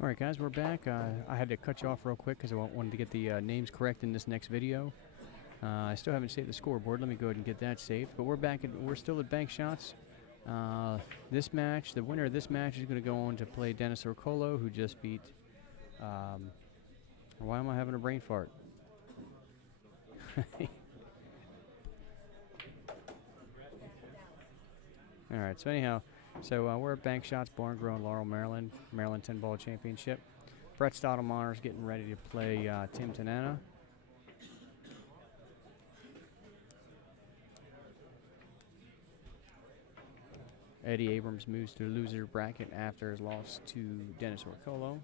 All right, guys, we're back. I had to cut you off real quick because I wanted to get the names correct in this next video. I still haven't saved the scoreboard. Let me go ahead and get that saved. But we're back. We're still at bank shots. This match, the winner of this match is going to go on to play Dennis Orcolo, who just beat. Why am I having a brain fart? All right. So anyhow, we're at Bank Shots, Barn Grove, Laurel, Maryland 10-ball championship. Brett Stottlemeyer is getting ready to play Tim Tanana. Eddie Abrams moves to the loser bracket after his loss to Dennis Orcolo.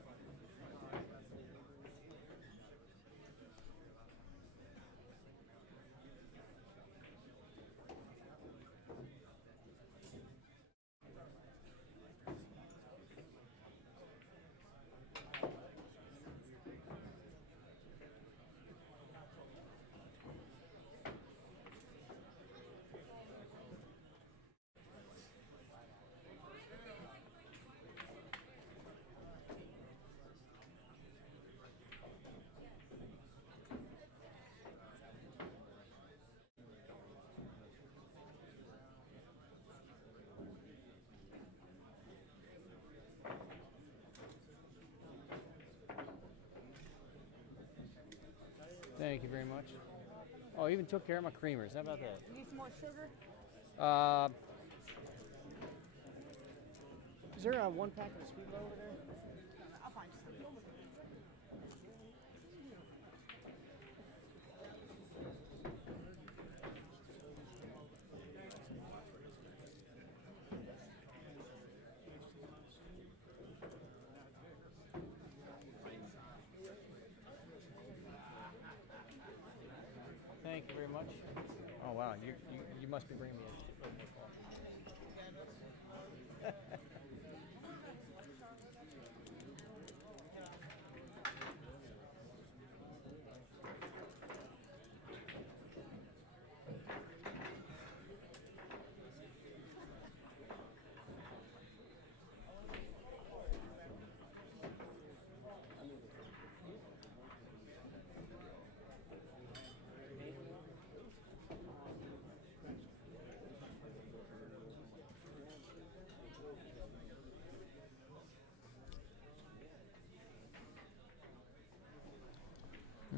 Thank you very much. Oh, even took care of my creamers. How about that? You need some more sugar? Is there one pack of the sweet low over there? I'll find some. Thank you very much. Oh wow, you must be bringing me a little more coffee.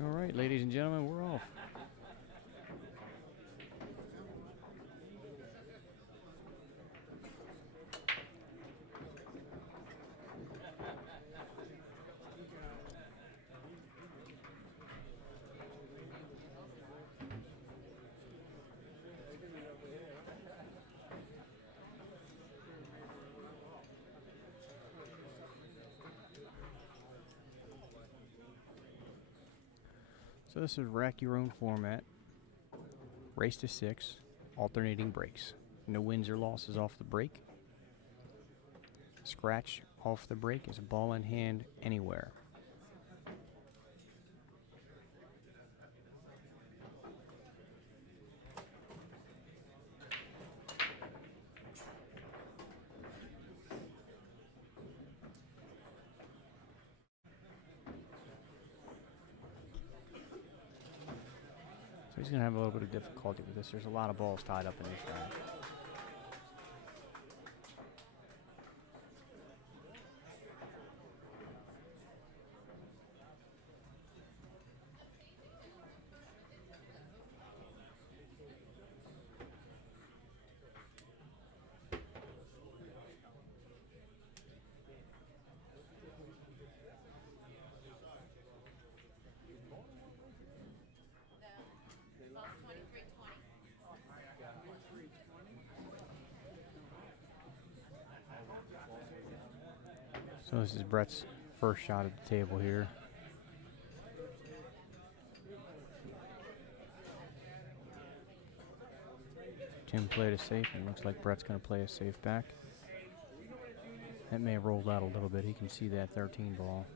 All right, ladies and gentlemen, we're off. So this is rack your own format. Race to 6, alternating breaks. No wins or losses off the break. Scratch off the break is a ball in hand anywhere. So he's going to have a little bit of difficulty with this. There's a lot of balls tied up in this round. So this is Brett's first shot at the table here. Tim played a safe, and it looks like Brett's going to play a safe back. That may have rolled out a little bit. He can see that 13 ball.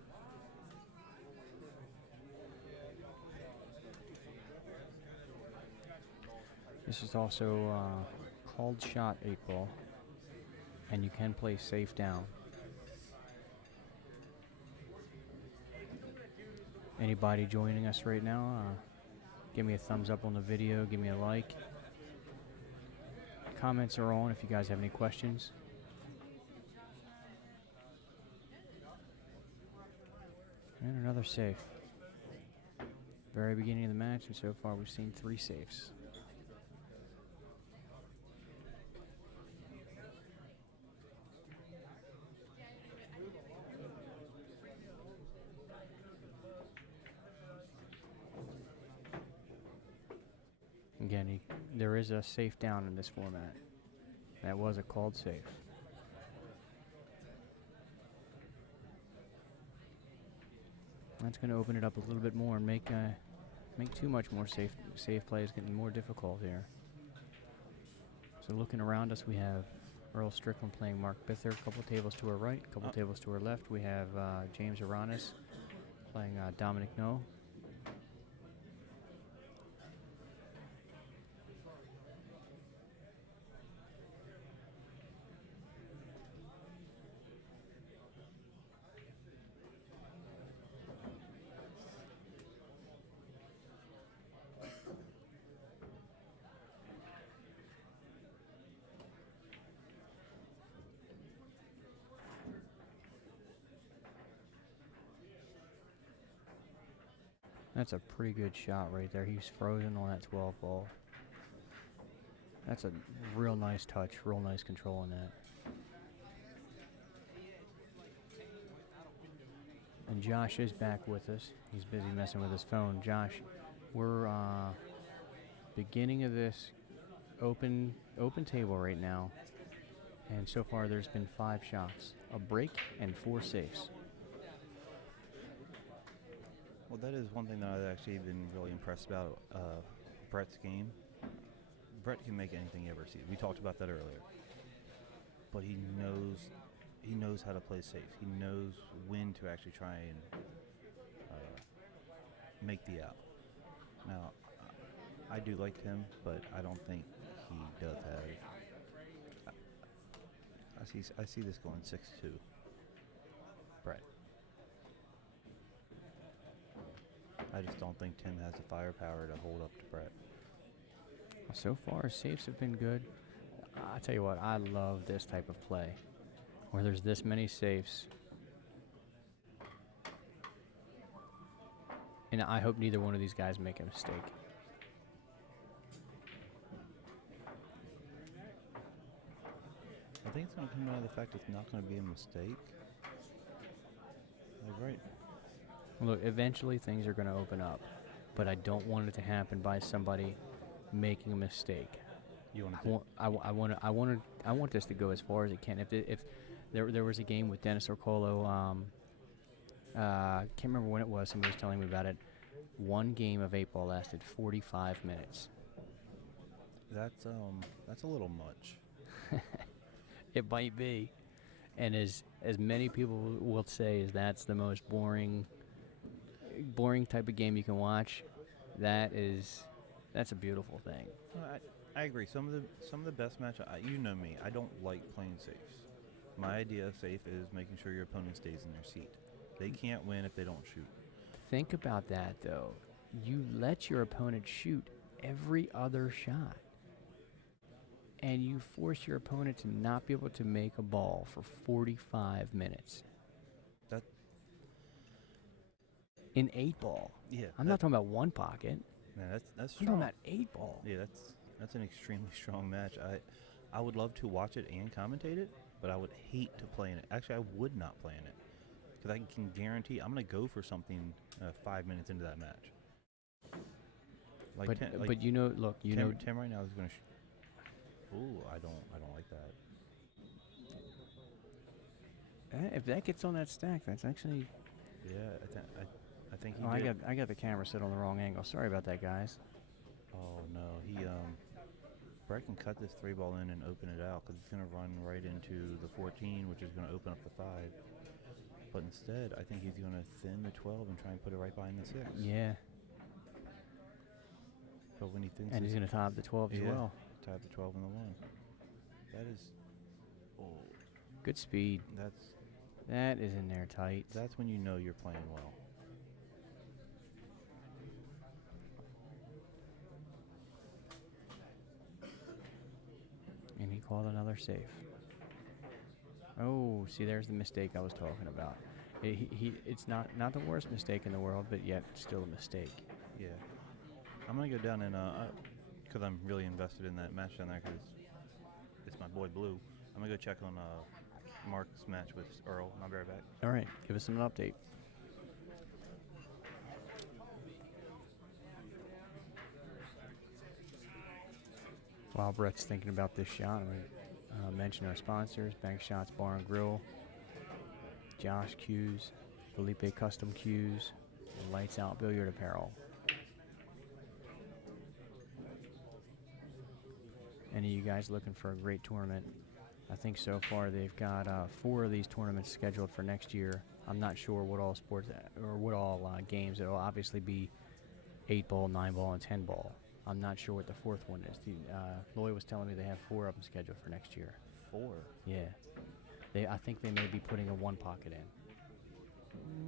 This is also called shot 8 ball, and you can play safe down. Anybody joining us right now, give me a thumbs up on the video, give me a like. Comments are on if you guys have any questions. And another safe. Very beginning of the match, and so far we've seen 3 safes. Again, there is a safe down in this format. That was a called safe. That's going to open it up a little bit more and make too much more safe plays getting more difficult here. So looking around us, we have Earl Strickland playing Mark Bither. A couple tables to our right, a couple tables to our left. We have James Aranis playing Dominic No. That's a pretty good shot right there. He's frozen on that 12 ball. That's a real nice touch, real nice control on that. And Josh is back with us. He's busy messing with his phone. Josh, we're beginning of this open table right now. And so far there's been 5 shots, a break, and 4 safes. Well, that is one thing that I've actually been really impressed about Brett's game. Brett can make anything he ever sees. We talked about that earlier. But he knows how to play safe. He knows when to actually try and make the out. Now, I do like him, but I don't think he does have. I see this going 6-2. Brett. I just don't think Tim has the firepower to hold up to Brett. So far, safes have been good. I tell you what, I love this type of play, where there's this many safes. And I hope neither one of these guys make a mistake. I think it's going to come out of the fact it's not going to be a mistake. Right. Look, eventually things are going to open up, but I don't want it to happen by somebody making a mistake. You want I want this to go as far as it can. If there was a game with Dennis Orcolo, can't remember when it was. Somebody was telling me about it. One game of 8-ball lasted 45 minutes. That's a little much. It might be, and as many people will say, is that's the most boring type of game you can watch. That's a beautiful thing. I agree. Some of the best match. You know me. I don't like playing safes. My idea of safe is making sure your opponent stays in their seat. They can't win if they don't shoot. Think about that, though. You let your opponent shoot every other shot, and you force your opponent to not be able to make a ball for 45 minutes. That in 8-ball. Yeah. I'm not talking about one pocket. Man, that's I'm strong. talking about 8-ball. Yeah, that's an extremely strong match. I would love to watch it and commentate it, but I would hate to play in it. Actually, I would not play in it because I can guarantee I'm going to go for something 5 minutes into that match. But look, Tim right now is going to. Ooh, I don't like that. If that gets on that stack, that's actually. Yeah, I think he. I got the camera set on the wrong angle. Sorry about that, guys. Oh no, Brett can cut this 3-ball in and open it out because it's going to run right into the 14, which is going to open up the 5. But instead, I think he's going to thin the 12 and try and put it right behind the 6. Yeah. But when he thinks, and he's going to top the 12 as well. Tie the 12 and the 1. That is. Oh. Good speed. That is in there tight. That's when you know you're playing well. called another safe. Oh, see, there's the mistake I was talking about. It's not the worst mistake in the world, but yet still a mistake. Yeah. I'm going to go down and, because I'm really invested in that match down there because it's my boy Blue. I'm going to go check on Mark's match with Earl, and I'll be right back. All right, give us an update. While Brett's thinking about this shot, I'm going to mention our sponsors, Bank Shots Bar and Grill, Josh Cues, Felipe Custom Cues, and Lights Out Billiard Apparel. Any of you guys looking for a great tournament? I think so far they've got 4 of these tournaments scheduled for next year. I'm not sure what all sports or what all games. It'll obviously be 8-ball, 9-ball, and 10-ball. I'm not sure what the 4th one is. Lloyd was telling me they have 4 of them scheduled for next year. 4? Yeah. I think they may be putting a 1 pocket in.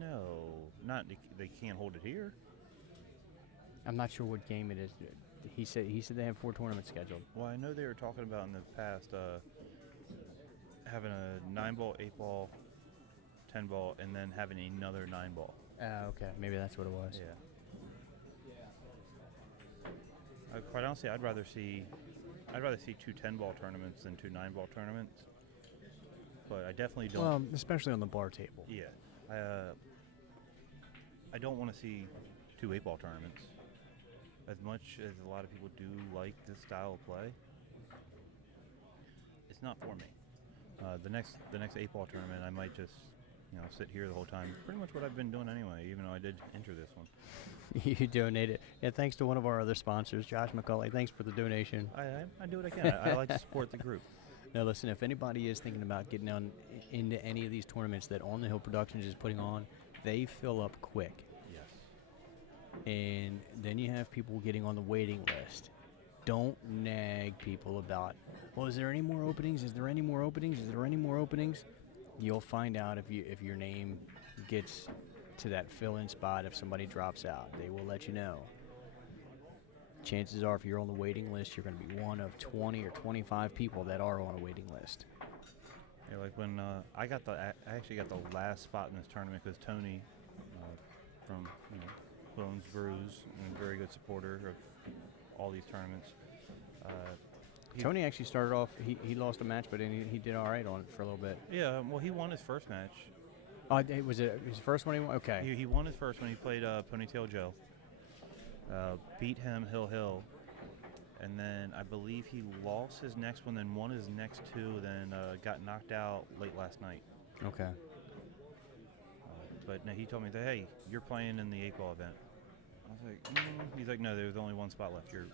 No, they can't hold it here. I'm not sure what game it is. He said they have 4 tournaments scheduled. Well, I know they were talking about in the past having a 9-ball, 8-ball, 10-ball, and then having another 9-ball. Okay. Maybe that's what it was. Yeah. Quite honestly, I'd rather see 2 10-ball tournaments than 2 9-ball tournaments. But I definitely don't. Well, especially on the bar table. Yeah. I don't want to see 2 8-ball tournaments. As much as a lot of people do like this style of play, it's not for me. The next 8-ball tournament, I might just sit here the whole time. Pretty much what I've been doing anyway, even though I did enter this one. You donated. Yeah, thanks to one of our other sponsors, Josh McCulley. Thanks for the donation. I do what I can. I like to support the group. Now, listen, if anybody is thinking about getting into any of these tournaments that On the Hill Productions is putting on, they fill up quick. Yes. And then you have people getting on the waiting list. Don't nag people about, well, is there any more openings? Is there any more openings? Is there any more openings? You'll find out if your name gets to that fill-in spot, if somebody drops out. They will let you know. Chances are, if you're on the waiting list, you're going to be one of 20 or 25 people that are on a waiting list. Yeah, like when I actually got the last spot in this tournament because Tony from Bones Brews, and a very good supporter of all these tournaments. Tony actually started off. He lost a match, but he did all right on it for a little bit. Yeah, well, he won his first match. Was it his first one? He won? Okay. He won his first one. He played Ponytail Joe. Beat him Hill, and then I believe he lost his next one, then won his next 2, then got knocked out late last night. Okay. But no, he told me that, hey, you're playing in the 8-ball event. I was like, He's like, no, there's only 1 spot left. You're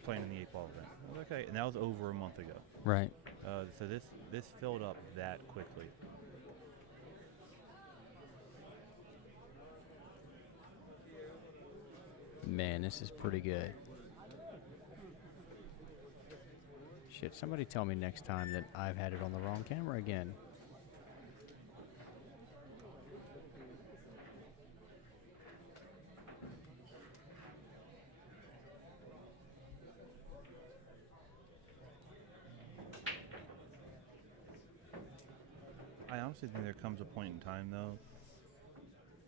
playing in the 8-ball event. I was like, okay, and that was over a month ago. Right. So this filled up that quickly. Man, this is pretty good. Shit, somebody tell me next time that I've had it on the wrong camera again. I honestly think there comes a point in time, though,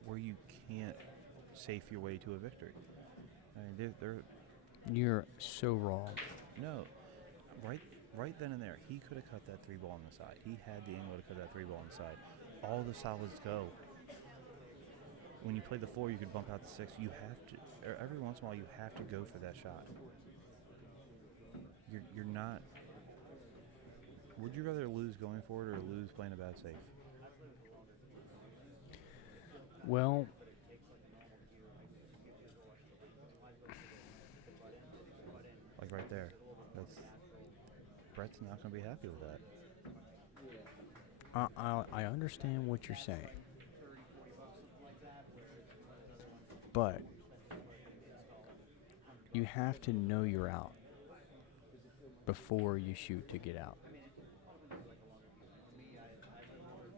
where you can't safe your way to a victory. I mean, You're so wrong. No, right then and there, he could have cut that 3-ball on the side. He had the angle to cut that 3-ball on the side. All the solids go. When you play the 4, you could bump out the 6. You have to, or every once in a while, you have to go for that shot. You're not. Would you rather lose going for it or lose playing a bad safe? Well, like right there, Brett's not going to be happy with that. I understand what you're saying, but you have to know you're out before you shoot to get out.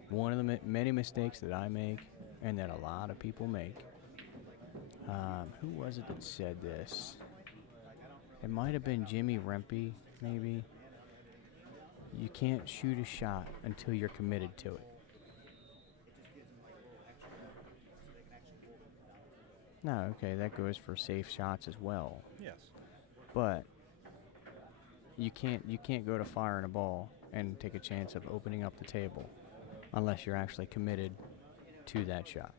One of the many mistakes that I make, and that a lot of people make, who was it that said this? It might have been Jimmy Rempe, maybe. You can't shoot a shot until you're committed to it. No, okay, that goes for safe shots as well. Yes. But you can't go to firing a ball and take a chance of opening up the table unless you're actually committed to that shot.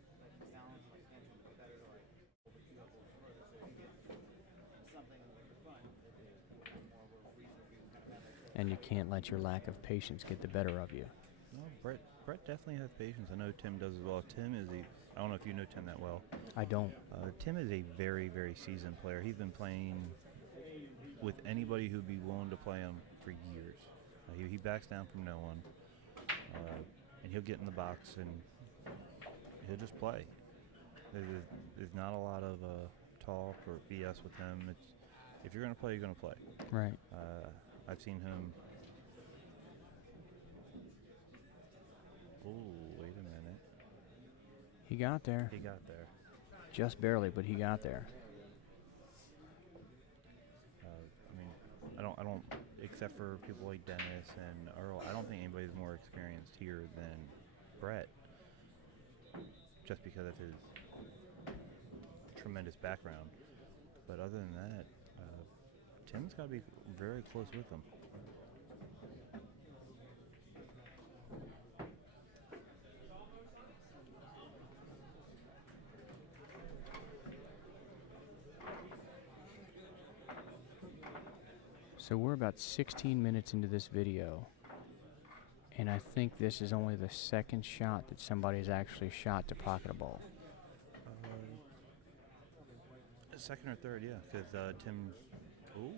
And you can't let your lack of patience get the better of you. No, Brett definitely has patience. I know Tim does as well. I don't know if you know Tim that well. I don't. Tim is a very, very seasoned player. He's been playing with anybody who'd be willing to play him for years. He backs down from no one. And he'll get in the box and he'll just play. There's not a lot of talk or BS with him. If you're going to play, you're going to play. Right. I've seen him. Oh, wait a minute. He got there. He got there. Just barely, but he got there. I don't, except for people like Dennis and Earl, I don't think anybody's more experienced here than Brett, just because of his tremendous background. But other than that, Tim's got to be very close with him. So we're about 16 minutes into this video, and I think this is only the second shot that somebody's actually shot to pocket a ball. Second or third, yeah, because Tim. Ooh.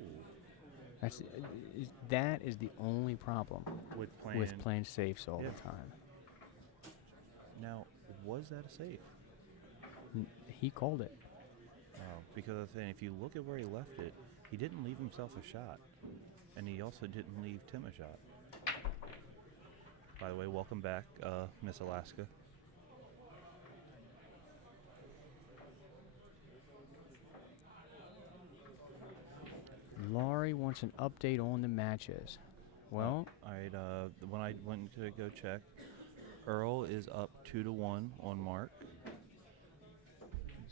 That is the only problem With playing safes all Yeah. the time. Now, was that a safe? He called it. Because I was saying, if you look at where he left it, he didn't leave himself a shot, and he also didn't leave Tim a shot. By the way, welcome back, Miss Alaska. Laurie wants an update on the matches. Well, all right. When I went to go check, Earl is up 2-1 on Mark.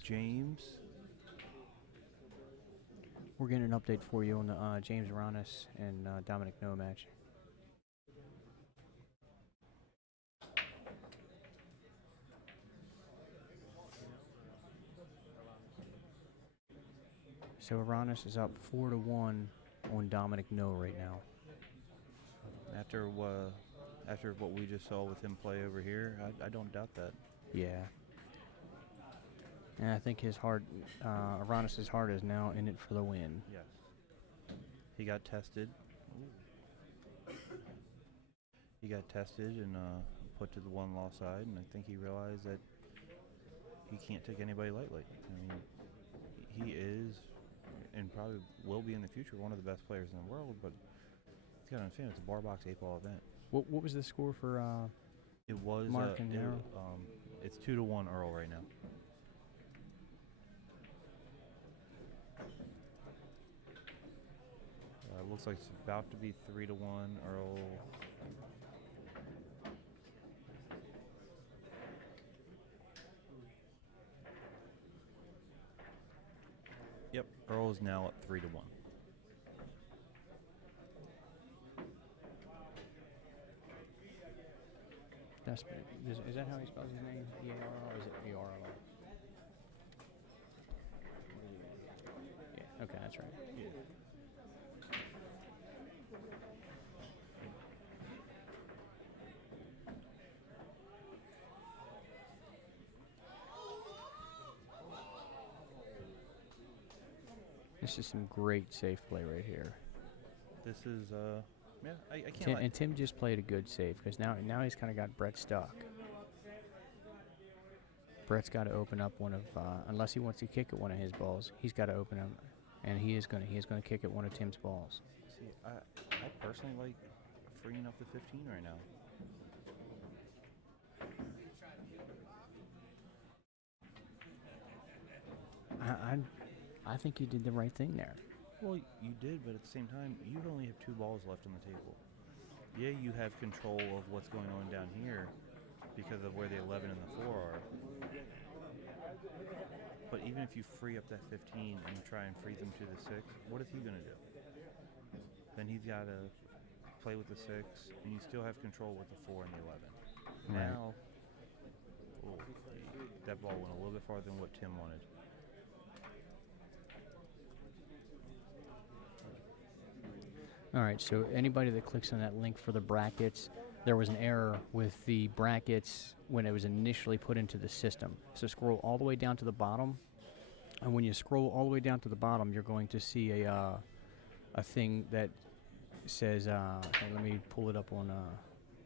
James. we're getting an update for you on the James Aranis and Dominic Noah match. So Aranis is up 4-1 on Dominic Noah right now. After what we just saw with him play over here, I don't doubt that. Yeah. And I think Aranis' heart is now in it for the win. Yes. He got tested. He got tested and put to the one-loss side, and I think he realized that he can't take anybody lightly. I mean, he is, and probably will be in the future, one of the best players in the world, but you gotta understand, it's a bar box 8-ball event. What was the score for It was Mark and Earl? It's 2-1 Earl right now. Looks like it's about to be 3-1 Earl. Yep, Earl is now at 3-1. Is that how he spells his name? E-A-R-O, or is it E-R-O? Yeah, okay, that's right. Yeah. This is some great safe play right here. This is, yeah, I can't And Tim just played a good save because now he's kind of got Brett stuck. Brett's got to open up one of, unless he wants to kick at one of his balls, he's got to open up, and he is going to kick at one of Tim's balls. See, I personally like freeing up the 15 right now. I think you did the right thing there. Well, you did, but at the same time, you only have 2 balls left on the table. yeah, you have control of what's going on down here because of where the 11 and the 4 are. But even if you free up that 15 and try and freeze him to the 6, what is he going to do? Then he's got to play with the 6, and you still have control with the 4 and the 11. Right. Now, that ball went a little bit farther than what Tim wanted. All right, so anybody that clicks on that link for the brackets, there was an error with the brackets when it was initially put into the system. So scroll all the way down to the bottom, and when you scroll all the way down to the bottom, you're going to see a thing that says, hey, let me pull it up on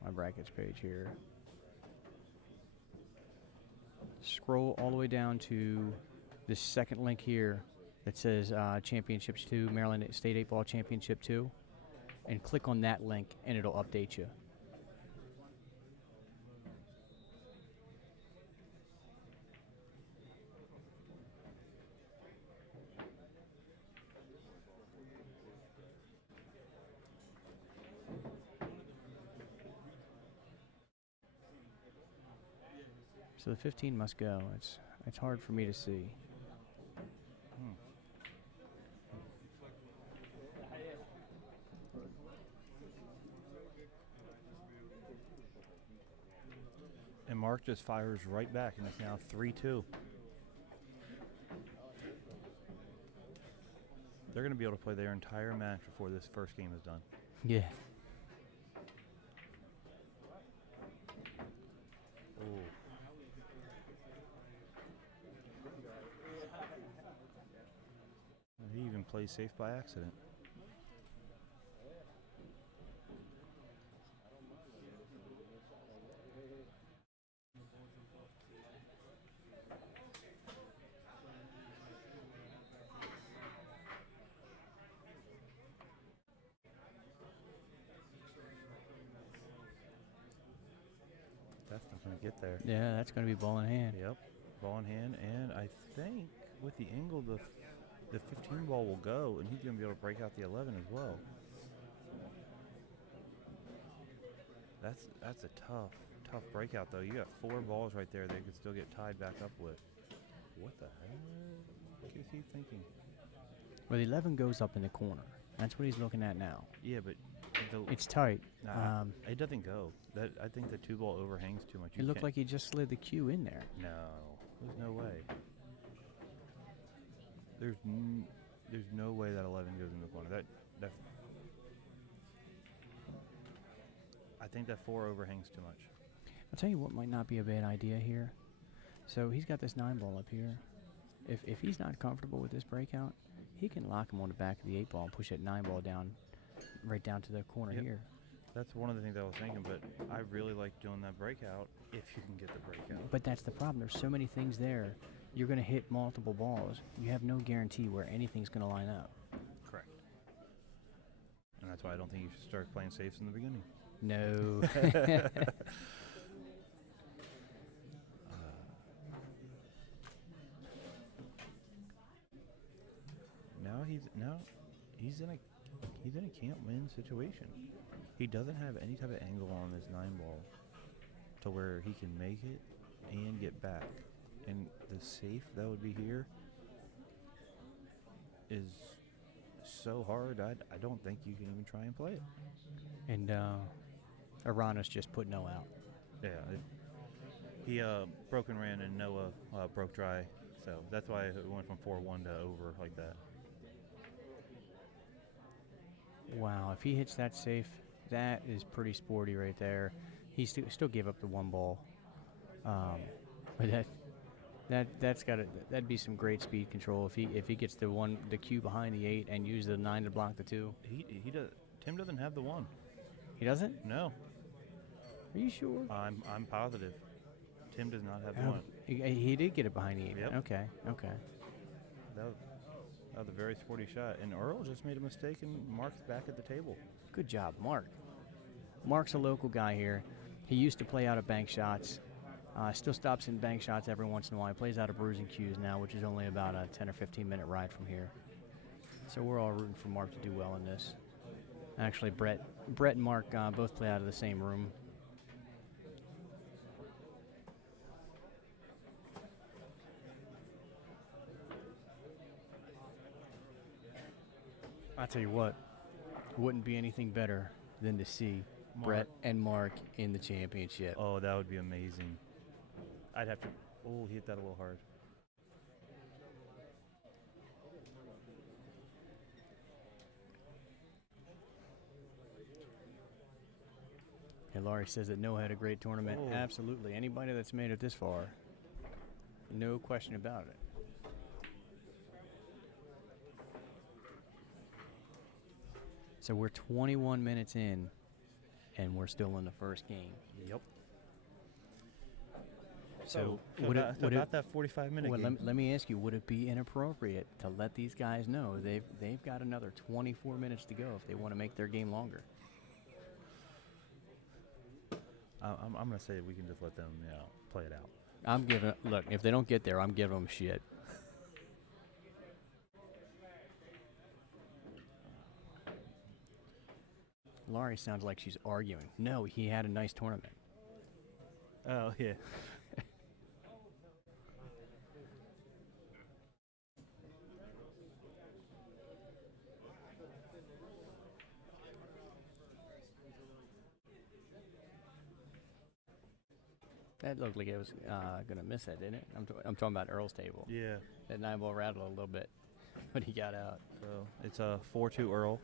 my brackets page here. Scroll all the way down to this second link here that says Championships 2, Maryland State 8-Ball Championship 2. And click on that link, and it'll update you. So the 15 must go. It's hard for me to see. And Mark just fires right back, and it's now 3-2. They're going to be able to play their entire match before this first game is done. Yeah. Oh. He even plays safe by accident. That's not going to get there. Yeah, that's going to be ball in hand. Yep, ball in hand, and I think with the angle, the 15 ball will go, and he's going to be able to break out the 11 as well. That's a tough breakout, though. You got 4 balls right there they could still get tied back up with. What the heck is he thinking? Well, the 11 goes up in the corner. That's what he's looking at now. Yeah, but It's tight. nah, it doesn't go. I think the 2 ball overhangs too much. It looked like he just slid the cue in there. No, there's no way. There's no way that 11 goes in the corner. That I think that 4 overhangs too much. I'll tell you what might not be a bad idea here. So he's got this 9 ball up here. If he's not comfortable with this breakout, he can lock him on the back of the 8 ball and push that 9 ball down, right down to the corner here. That's one of the things I was thinking, but I really like doing that breakout if you can get the breakout. But that's the problem. There's so many things there. You're going to hit multiple balls. You have no guarantee where anything's going to line up. Correct. And that's why I don't think you should start playing safes in the beginning. No. Now he's in a can't win situation. He doesn't have any type of angle on this 9 ball to where he can make it and get back. And the safe that would be here is so hard. I don't think you can even try and play it. And Arana's just put no out. Yeah, he broke and ran, and Noah broke dry. So that's why it went from 4-1 to over like that. Wow, if he hits that safe, that is pretty sporty right there. He still gave up the 1 ball, but that'd be some great speed control if he gets the cue behind the 8 and use the 9 to block the 2. He does. Tim doesn't have the 1. He doesn't? No. Are you sure? I'm positive. Tim does not have the 1. He did get it behind the 8. Yep. Okay. That was a very sporty shot. And Earl just made a mistake, and Mark's back at the table. Good job, Mark. Mark's a local guy here. He used to play out of bank shots. Still stops in bank shots every once in a while. He plays out of Bruising Cues now, which is only about a 10 or 15 minute ride from here. So we're all rooting for Mark to do well in this. Actually, Brett and Mark both play out of the same room. I tell you what, wouldn't be anything better than to see Brett and Mark in the championship. Oh, that would be amazing. I'd have to. Oh, he hit that a little hard. And Laurie says that Noah had a great tournament. Oh. Absolutely. Anybody that's made it this far, no question about it. So we're 21 minutes in, and we're still in the first game. Yep. So about that 45-minute game. Let me ask you, would it be inappropriate to let these guys know they've got another 24 minutes to go if they want to make their game longer? I'm going to say we can just let them, play it out. Look, if they don't get there, I'm giving them shit. Laurie sounds like she's arguing. No, he had a nice tournament. Oh, yeah. That looked like it was going to miss that, didn't it? I'm talking about Earl's table. Yeah. That 9-ball rattled a little bit, but he got out. So it's a 4-2 Earl.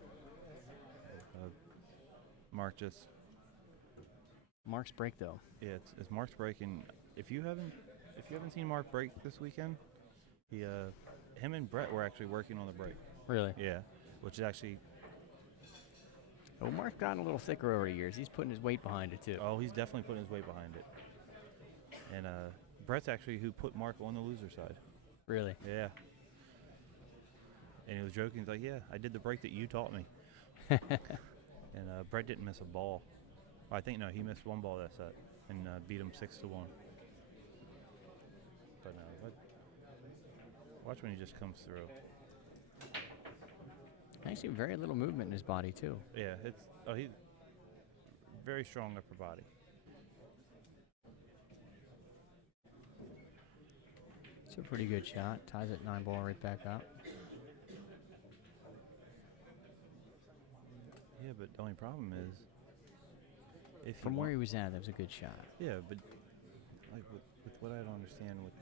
Mark's break though. Yeah, it's Mark's break, and if you haven't seen Mark break this weekend, him and Brett were actually working on the break. Really? Yeah, which is actually. Well, Mark's gotten a little thicker over the years. He's putting his weight behind it too. Oh, he's definitely putting his weight behind it. And Brett's actually who put Mark on the loser side. Really? Yeah. And he was joking. He's like, "Yeah, I did the break that you taught me." And Brett didn't miss a ball. I think he missed one ball that set and beat him 6-1. But watch when he just comes through. Actually, very little movement in his body too. Yeah, he's very strong upper body. It's a pretty good shot. Ties it 9-ball right back up. Yeah, but the only problem is, From where he was at, that was a good shot. Yeah, but like with what I don't understand with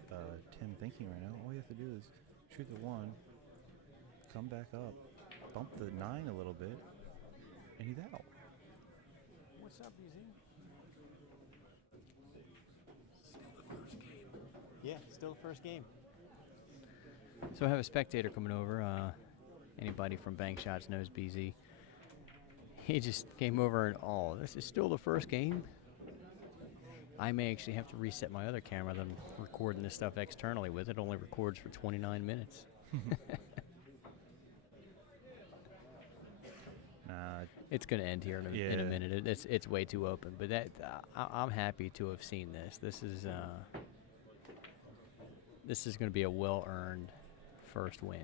Tim thinking right now, all you have to do is shoot the 1, come back up, bump the 9 a little bit, and he's out. What's up, BZ? Still the first game. Yeah, still the first game. So I have a spectator coming over. Anybody from Bank Shots knows BZ. He just came over and, this is still the first game? I may actually have to reset my other camera that I'm recording this stuff externally with. It only records for 29 minutes. It's going to end here in a minute. It's way too open. But I'm happy to have seen this. This is going to be a well-earned first win.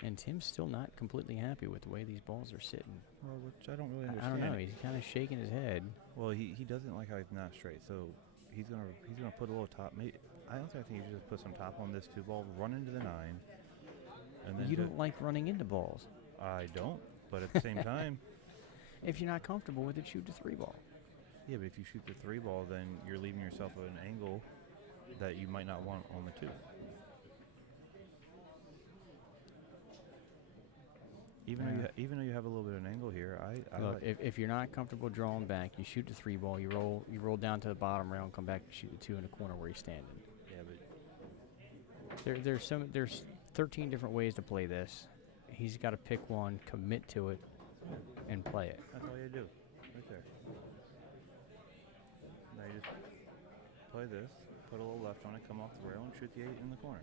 And Tim's still not completely happy with the way these balls are sitting. Well, which I don't really understand. I don't know. He's kind of shaking his head. Well, he doesn't like how he's not straight, so he's gonna put a little top. I think he should just put some top on this 2-ball, run into the 9, and then. You don't like running into balls. I don't, but at the same time. If you're not comfortable with it, shoot the 3-ball. Yeah, but if you shoot the 3-ball, then you're leaving yourself at an angle that you might not want on the 2. Even though you have a little bit of an angle here, Look, if you're not comfortable drawing back, you shoot the 3-ball. You roll down to the bottom rail and come back and shoot the 2 in the corner where he's standing. Yeah, but there's 13 different ways to play this. He's got to pick one, commit to it, and play it. That's all you do, right there. Now you just play this, put a little left on it, come off the rail, and shoot the 8 in the corner.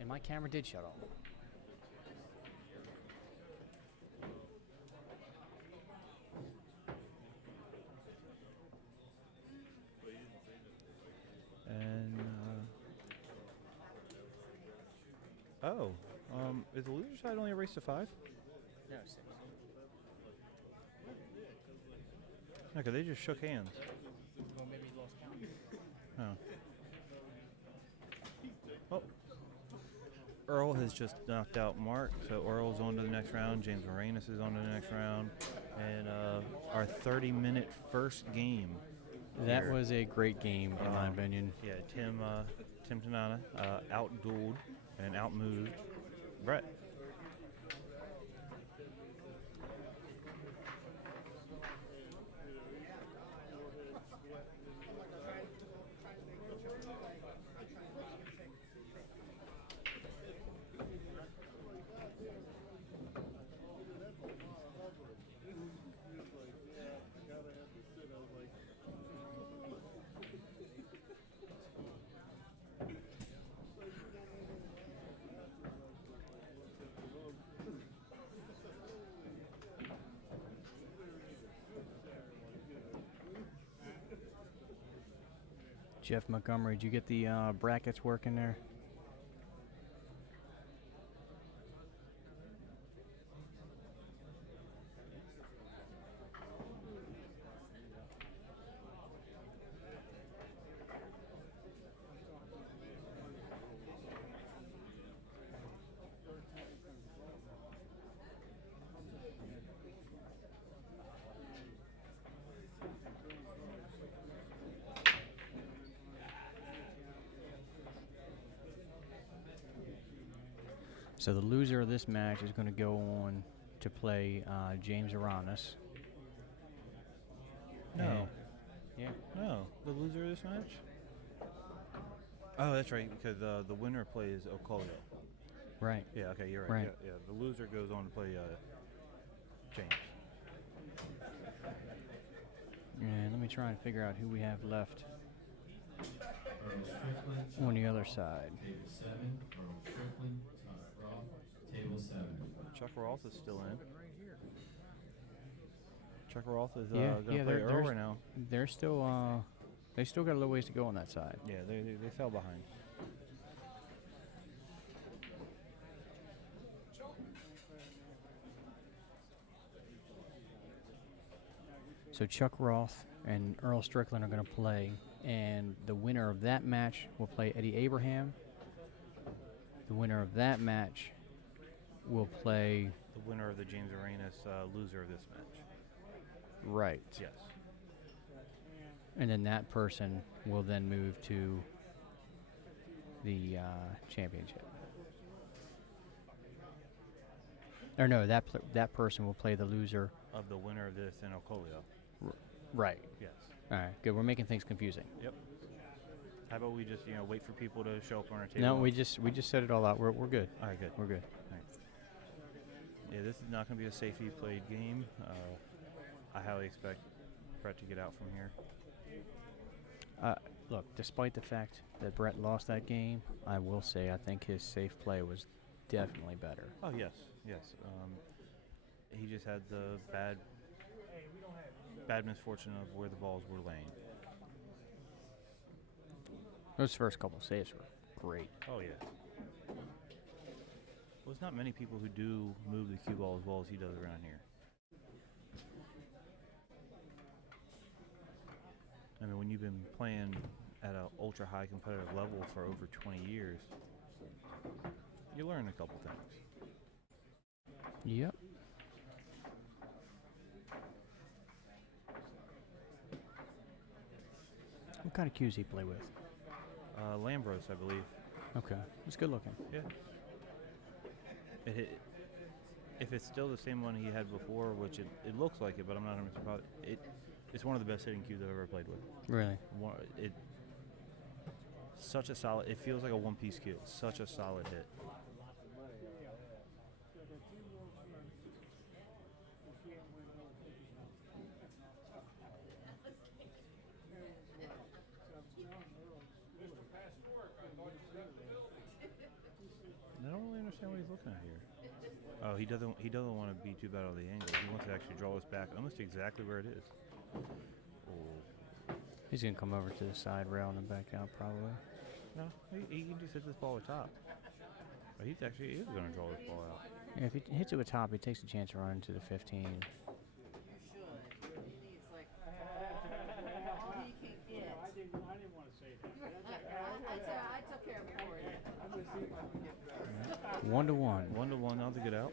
And my camera did shut off. Oh, is the loser side only a race to 5? No, 6. Okay, they just shook hands. Well, maybe he lost count. Oh. Oh. Earl has just knocked out Mark, so Earl's on to the next round. James Moranis is on to the next round. And our 30-minute first game. That here. was a great game, in my opinion. Yeah, Tim Tanana outdueled and outmoved Brett. Jeff Montgomery, did you get the brackets working there? So the loser of this match is going to go on to play James Aranis. No. Yeah. No. The loser of this match? Oh, that's right, because the winner plays Ocolio. Right. Yeah, okay, you're right. Right. Yeah. The loser goes on to play James. And let me try and figure out who we have left Earl Strickland, on the other side. Table 7, Earl Strickland, Chuck Roth, Table 7. Chuck Roth is still in. Chuck Roth is Yeah, going to play Earl right now. They're still, they still got a little ways to go on that side. Yeah, they fell behind. So Chuck Roth and Earl Strickland are going to play, and the winner of that match will play Eddie Abraham. The winner of that match will play... The winner of the James Arenas loser of this match. Right. Yes. And then that person will then move to the championship. Or no, that person will play the loser. Of the winner of this in Ocolio. Right. Yes. All right, good. We're making things confusing. Yep. How about we just wait for people to show up on our table? No, we just set it all out. We're good. All right, good. We're good. All right. Yeah, this is not going to be a safely played game. I highly expect Brett to get out from here. Look, despite the fact that Brett lost that game, I will say I think his safe play was definitely better. Oh yes. He just had the bad misfortune of where the balls were laying. Those first couple saves were great. Oh yeah. Well, there's not many people who do move the cue ball as well as he does around here. I mean, when you've been playing at an ultra high competitive level for over 20 years, you learn a couple things. Yep. What kind of cues he play with? Lambros, I believe. Okay, it's good looking. Yeah. If it's still the same one he had before, which it looks like it, but I'm not 100% positive. It's one of the best hitting cues I've ever played with. Really? Such a solid. It feels like a one-piece cue. Such a solid hit. I don't really understand what he's looking at here. Oh, he doesn't want to be too bad on the angle. He wants to actually draw us back almost exactly where it is. Oh. He's gonna come over to the side rail and then back out probably. No, he can just hit this ball at top. But he is going to draw this ball out. Yeah, if he hits it with top, he takes a chance to run into the 15. You should. It's like all he can get. I didn't want to say that. I took care of it for you. I'm going to see if I can get better. 1-1. 1-1, not to get out.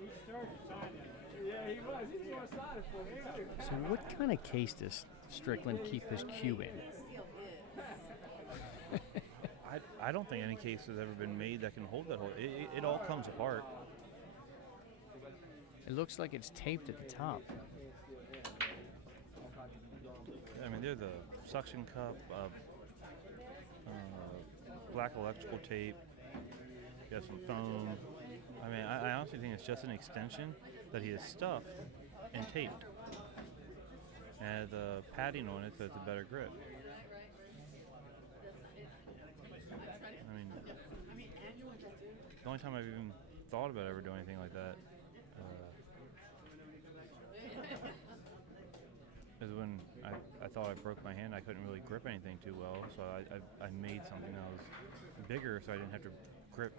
He started signing. Yeah, he was. He was going to sign it for me, too. So what kind of case does Strickland keep his cue in? I don't think any case has ever been made that can hold that whole. It all comes apart. It looks like it's taped at the top. I mean, there's a suction cup, black electrical tape, you have some foam. I mean, I honestly think it's just an extension that he has stuffed and taped. And the padding on it so it's a better grip. I mean, the only time I've even thought about ever doing anything like that is when I thought I broke my hand. I couldn't really grip anything too well, so I made something that was bigger so I didn't have to grip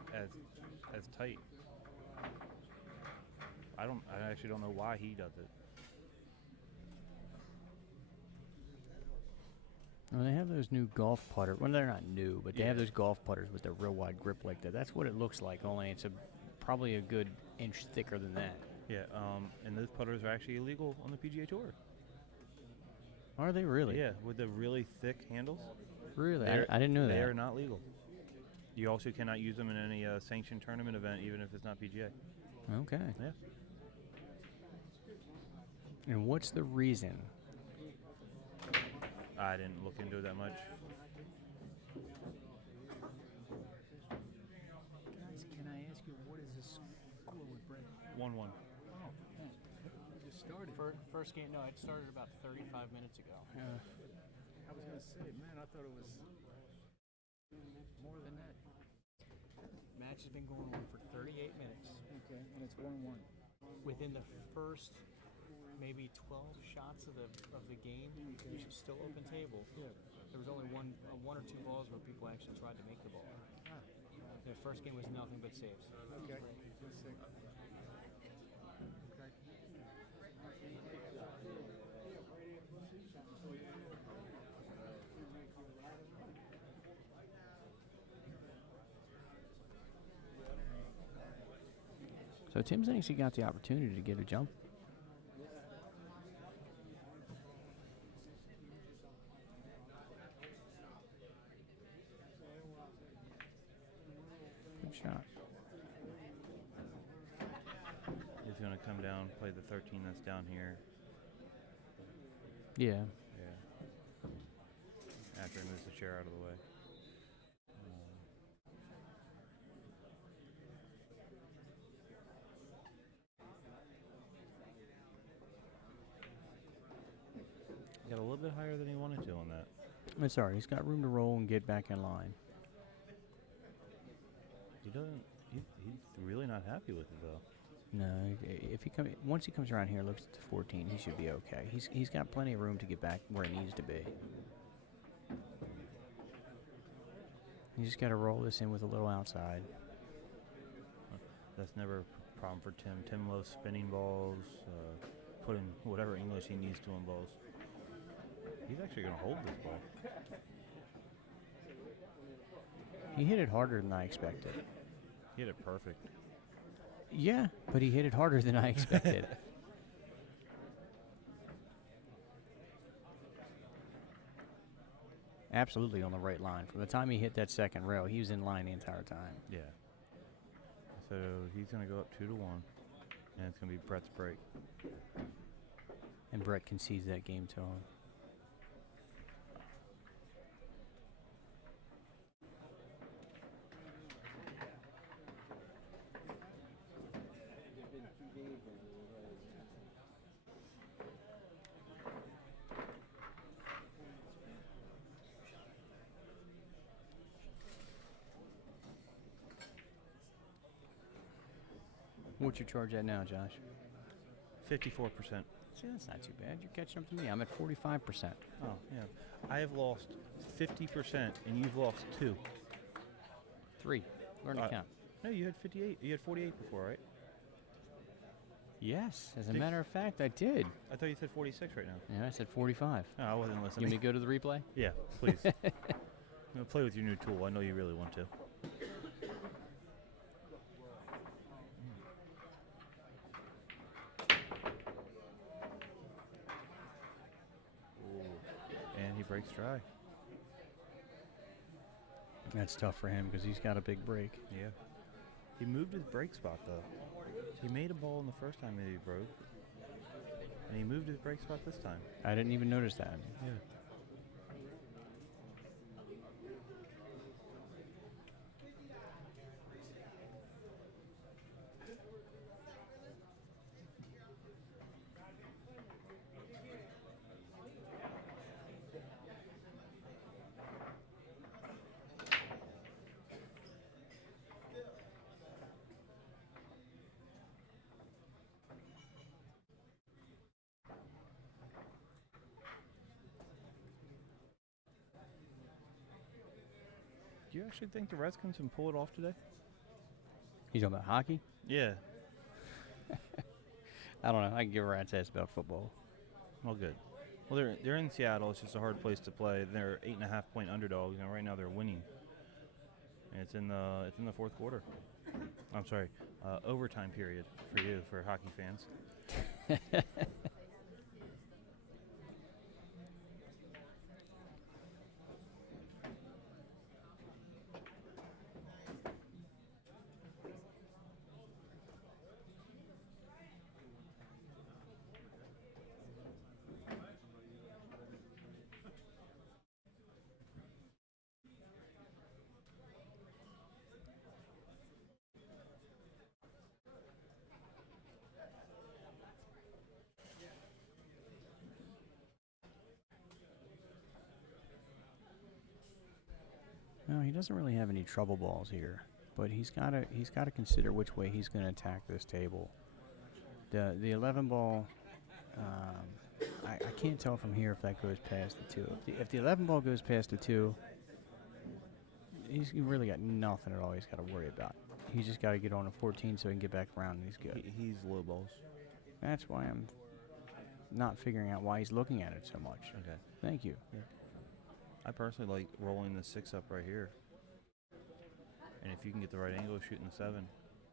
as tight. I actually don't know why he does it. Well, they have those new golf putters. Well, they're not new, but they have those golf putters with the real wide grip like that. That's what it looks like, only it's probably a good inch thicker than that. Yeah, and those putters are actually illegal on the PGA Tour. Are they really? Yeah, with the really thick handles. Really? I didn't know that. They are not legal. You also cannot use them in any sanctioned tournament event, even if it's not PGA. Okay. Yeah. And what's the reason? I didn't look into it that much. Guys, can I ask you, what is the score with Brett? 1-1. Oh, you just started. First game, no, it started about 35 minutes ago. I was going to say, man, I thought it was more than that. Match has been going on for 38 minutes. Okay, and it's 1-1. Within the first maybe 12 shots of the game, which is still open table. Yeah. There was only one or two balls where people actually tried to make the ball. The first game was nothing but saves. Okay, let's see. Okay. So Tim's actually got the opportunity to get a jump. Good shot. He's going to come down, play the 13 that's down here. Yeah. Yeah. After he moves the chair out of the way. Got a little bit higher than he wanted to on that. It's all right. He's got room to roll and get back in line. He doesn't. He's really not happy with it though. No, if he once he comes around here, and looks at the 14, he should be okay. He's got plenty of room to get back where he needs to be. You just got to roll this in with a little outside. That's never a problem for Tim. Tim loves spinning balls, putting whatever English he needs to on balls. He's actually going to hold this ball. He hit it harder than I expected. He hit it perfect. Yeah, but he hit it harder than I expected. Absolutely on the right line. From the time he hit that second rail, he was in line the entire time. Yeah. So he's going to go up 2-1, and it's going to be Brett's break. And Brett concedes that game to him. What's your charge at now, Josh? 54%. See, that's not too bad. You're catching up to me. I'm at 45%. Oh, yeah. I have lost 50%, and you've lost 2. 3. Learn to count. No, you had 58. You had 48 before, right? Yes, as a Did- matter of fact, I did. I thought you said 46 right now. Yeah, I said 45. No, I wasn't You listening. want me to go to the replay? Yeah, please. Play with your new tool. I know you really want to. And he breaks dry. That's tough for him because he's got a big break. Yeah. He moved his break spot, though. He made a ball in the first time that he broke. And he moved his break spot this time. I didn't even notice that. Yeah. Do you actually think the Redskins can pull it off today? You talking about hockey? Yeah. I don't know. I can give a rat's ass about football. Well, good. Well, they're in Seattle. It's just a hard place to play. They're 8.5-point underdogs, and right now they're winning. And it's in the fourth quarter. I'm sorry, overtime period for you, for hockey fans. No, he doesn't really have any trouble balls here, but he's got to consider which way he's going to attack this table. The 11 ball, I can't tell from here if that goes past the 2. If the 11 ball goes past the 2, he's really got nothing at all he's got to worry about. He's just got to get on a 14 so he can get back around and he's good. He's low balls. That's why I'm not figuring out why he's looking at it so much. Okay. Thank you. Yeah. I personally like rolling the 6 up right here. And if you can get the right angle, shooting the 7.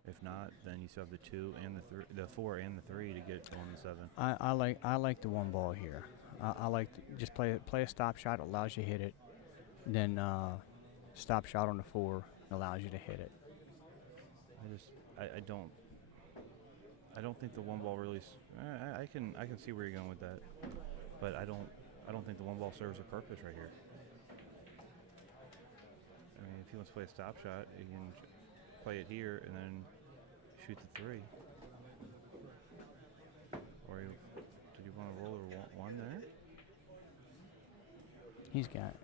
If not, then you still have the 2 and the 4 and the 3 to get it on the 7. I like the 1 ball here. I like just play a stop shot, allows you to hit it. Then stop shot on the 4 allows you to hit it. I don't think the 1 ball really. I can see where you're going with that, but I don't think the 1 ball serves a purpose right here. I mean, if he wants to play a stop shot, he can play it here and then shoot the 3. Or did you want to roll a 1 there? He's got.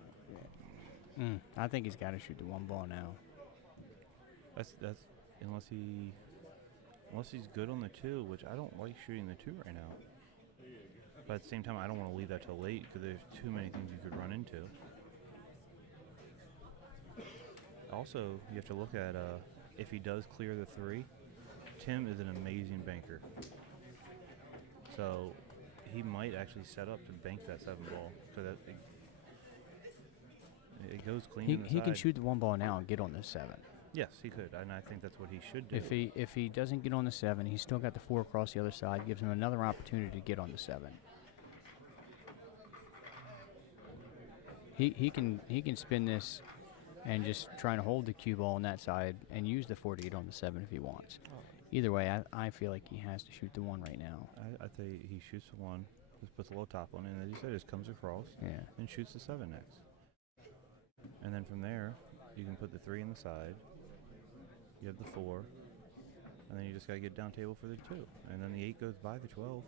I think he's got to shoot the 1 ball now. That's unless he's good on the 2, which I don't like shooting the 2 right now. But at the same time, I don't want to leave that till late because there's too many things you could run into. Also, you have to look at if he does clear the 3. Tim is an amazing banker, so he might actually set up to bank that 7 ball so that it goes clean. He can shoot the 1 ball now and get on the 7. Yes, he could, and I think that's what he should do. If he doesn't get on the 7, he's still got the 4 across the other side. Gives him another opportunity to get on the 7. He can spin this and just try to hold the cue ball on that side and use the 4 to get on the 7 if he wants. Either way, I feel like he has to shoot the 1 right now. I think he shoots the 1, just puts a low top on it, and as you said, just comes across and shoots the 7 next. And then from there, you can put the 3 in the side. You have the 4, and then you just got to get down table for the 2. And then the 8 goes by the 12.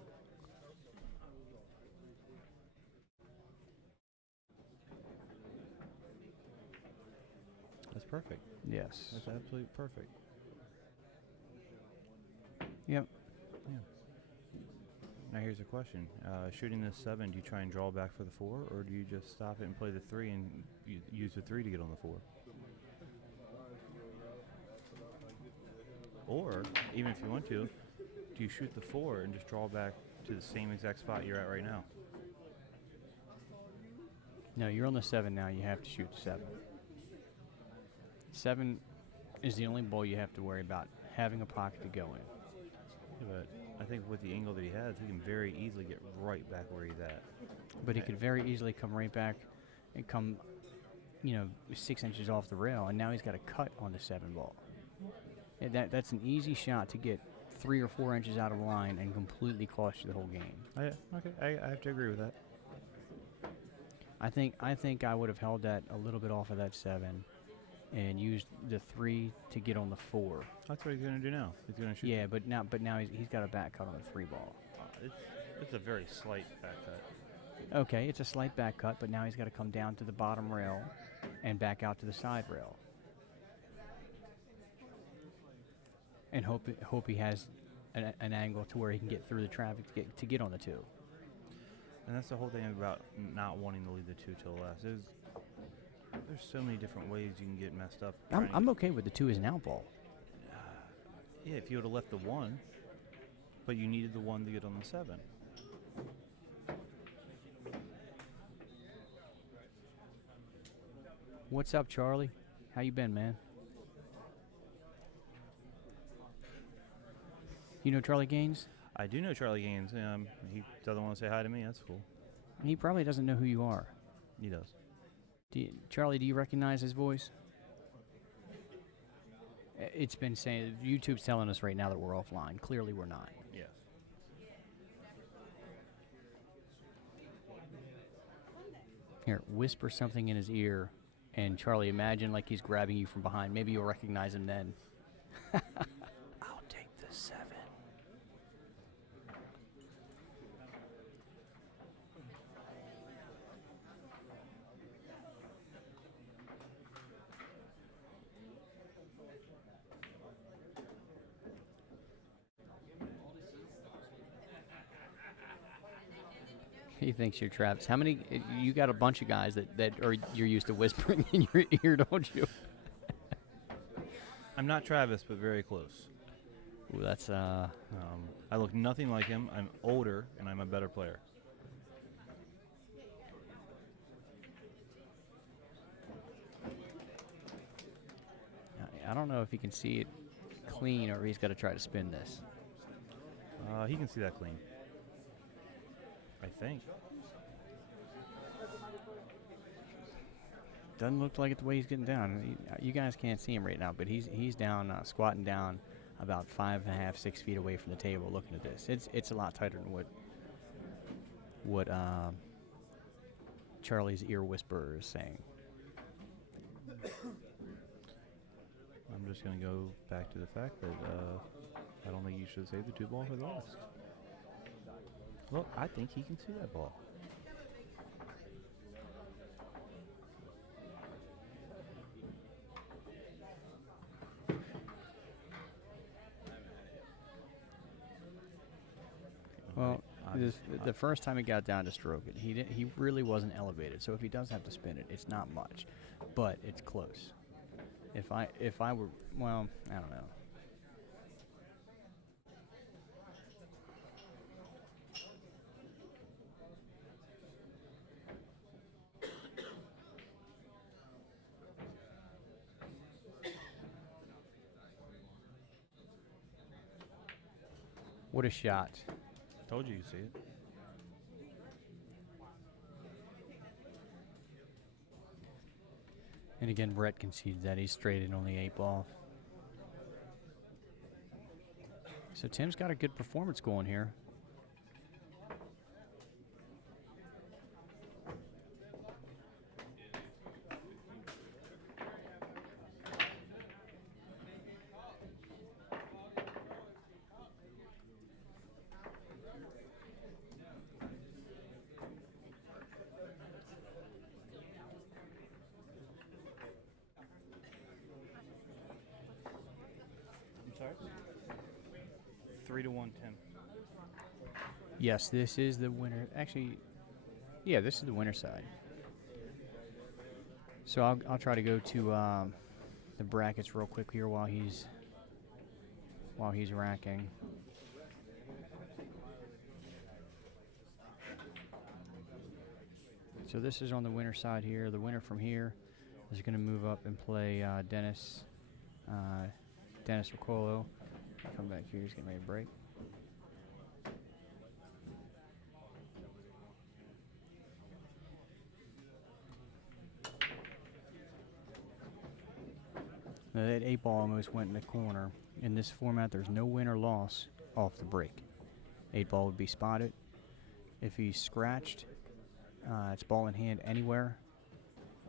That's perfect. Yes. That's absolutely perfect. Yep. Yeah. Now here's a question: shooting the 7, do you try and draw back for the 4, or do you just stop it and play the 3 and use the 3 to get on the 4? Or even if you want to, do you shoot the 4 and just draw back to the same exact spot you're at right now? No, you're on the 7 now. You have to shoot the 7. 7 is the only ball you have to worry about having a pocket to go in. Yeah, but I think with the angle that he has, he can very easily get right back where he's at. But he could very easily come right back and come, 6 inches off the rail, and now he's got a cut on the 7 ball. Yeah, that's an easy shot to get 3 or 4 inches out of line and completely cost you the whole game. Okay, I have to agree with that. I think I would have held that a little bit off of that 7 and used the 3 to get on the 4. That's what he's going to do now. He's going to shoot. Yeah, but now he's got a back cut on the 3 ball. It's a very slight back cut. Okay, it's a slight back cut, but now he's got to come down to the bottom rail and back out to the side rail. And hope he has an angle to where he can get through the traffic to get on the 2. And that's the whole thing about not wanting to leave the 2 till last. There's so many different ways you can get messed up. I'm okay with the 2 as an out ball. Yeah, if you would have left the 1, but you needed the 1 to get on the 7. What's up, Charlie? How you been, man? You know Charlie Gaines? I do know Charlie Gaines. He doesn't want to say hi to me. That's cool. He probably doesn't know who you are. He does. Charlie, do you recognize his voice? It's been saying, YouTube's telling us right now that we're offline. Clearly we're not. Yes. Here, whisper something in his ear, and Charlie, imagine like he's grabbing you from behind. Maybe you'll recognize him then. I'll take the 7. He thinks you're Travis. How many? You got a bunch of guys that are you're used to whispering in your ear, don't you? I'm not Travis, but very close. Ooh, that's I look nothing like him. I'm older, and I'm a better player. I don't know if he can see it clean or he's got to try to spin this. He can see that clean. I think. Doesn't look like it the way he's getting down. You guys can't see him right now, but he's down, squatting down about 5.5, 6 feet away from the table looking at this. It's a lot tighter than what Charlie's ear whisperer is saying. I'm just going to go back to the fact that I don't think you should save the 2 ball for the last. Well, I think he can see that ball. Well, the first time he got down to stroke it, he really wasn't elevated. So if he does have to spin it, it's not much, but it's close. If I were, well, I don't know. What a shot. Told you see it. And again, Brett concedes that. He's straight in only 8 ball. So Tim's got a good performance going here. 3-1, Tim. Yes, this is the winner. Actually, yeah, this is the winner side. So I'll try to go to the brackets real quick here while he's racking. So this is on the winner side here. The winner from here is going to move up and play Dennis Riccolo. Come back here. He's getting ready to break. Now that 8-ball almost went in the corner. In this format, there's no win or loss off the break. 8-ball would be spotted. If he's scratched, it's ball in hand anywhere,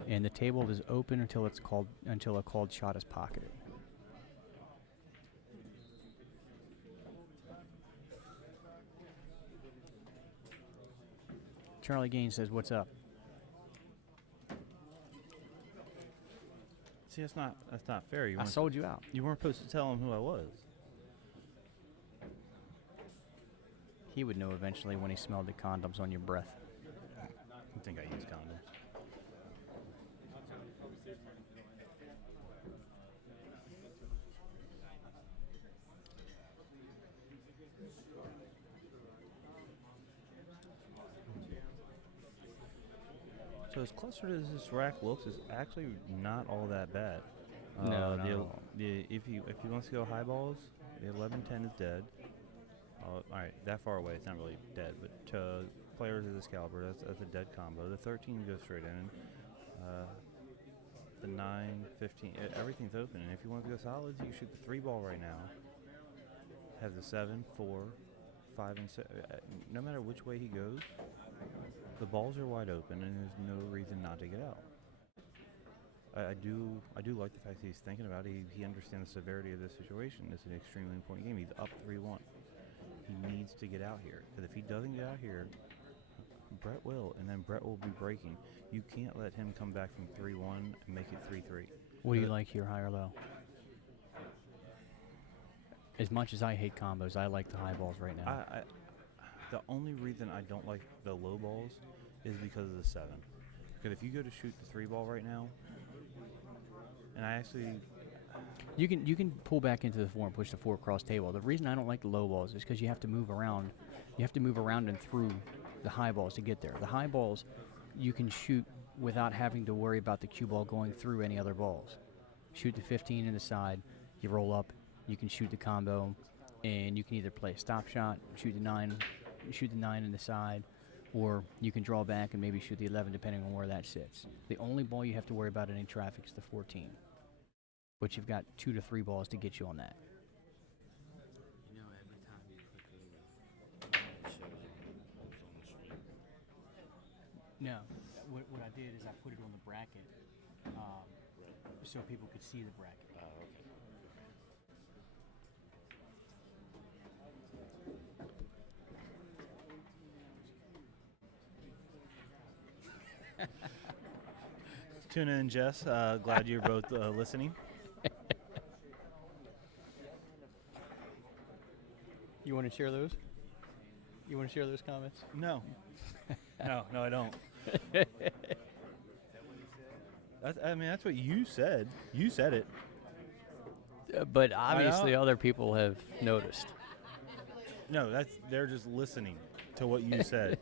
and the table is open until a called shot is pocketed. Charlie Gaines says, "What's up?" See, that's not fair. I sold you out. You weren't supposed to tell him who I was. He would know eventually when he smelled the condoms on your breath. I think I use condoms. So as clustered as this rack looks, it's actually not all that bad. No, not at all. If he wants to go high balls, the 11-10 is dead. All right, that far away, it's not really dead, but players of this caliber, that's a dead combo. The 13 goes straight in. The 9, 15, everything's open. And if you want to go solids, you can shoot the 3-ball right now. Have the 7, 4, 5, and 6. No matter which way he goes, the balls are wide open, and there's no reason not to get out. I do like the fact that he's thinking about it. He understands the severity of this situation. This is an extremely important game. He's up 3-1. He needs to get out here, because if he doesn't get out here, Brett will, and then Brett will be breaking. You can't let him come back from 3-1 and make it 3-3. What do you like here, high or low? As much as I hate combos, I like the high balls right now. The only reason I don't like the low balls is because of the 7. Because if you go to shoot the 3-ball right now, and I actually... You can pull back into the 4 and push the 4 across table. The reason I don't like the low balls is because you have to move around. You have to move around and through the high balls to get there. The high balls, you can shoot without having to worry about the cue ball going through any other balls. Shoot the 15 in the side, you roll up, you can shoot the combo, and you can either play a stop shot, shoot the 9 in the side, or you can draw back and maybe shoot the 11 depending on where that sits. The only ball you have to worry about in any traffic is the 14. But you've got 2 to 3 balls to get you on that. You know, every time you click it shows you what's on the screen. No, what I did is I put it on the bracket so people could see the bracket. Oh, okay. Tune in, Jess. Glad you're both listening. You want to share those? You want to share those comments? No. No, I don't. That's what you said. You said it. But obviously other people have noticed. No, they're just listening to what you said.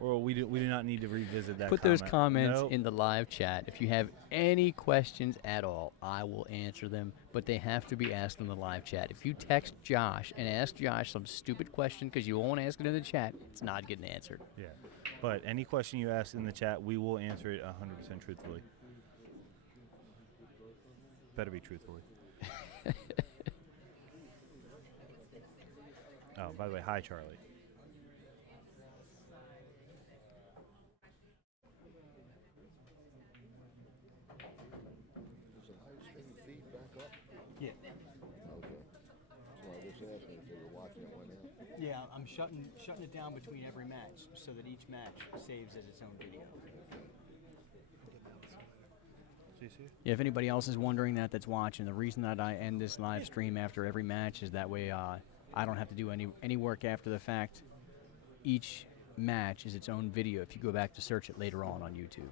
Or we do not need to revisit that. Put those comment. comments Nope. in the live chat. If you have any questions at all, I will answer them, but they have to be asked in the live chat. If you text Josh and ask Josh some stupid question because you won't ask it in the chat, it's not getting answered. Yeah. But any question you ask in the chat, we will answer it 100% truthfully. Better be truthfully. Oh, by the way, hi, Charlie. Does the live stream feed back up? Yeah. Okay. So I just asked me if they were watching it right now. Yeah, I'm shutting it down between every match so that each match saves as its own video. Yeah, if anybody else is wondering that's watching, the reason that I end this live stream after every match is that way I don't have to do any work after the fact. Each match is its own video if you go back to search it later on YouTube.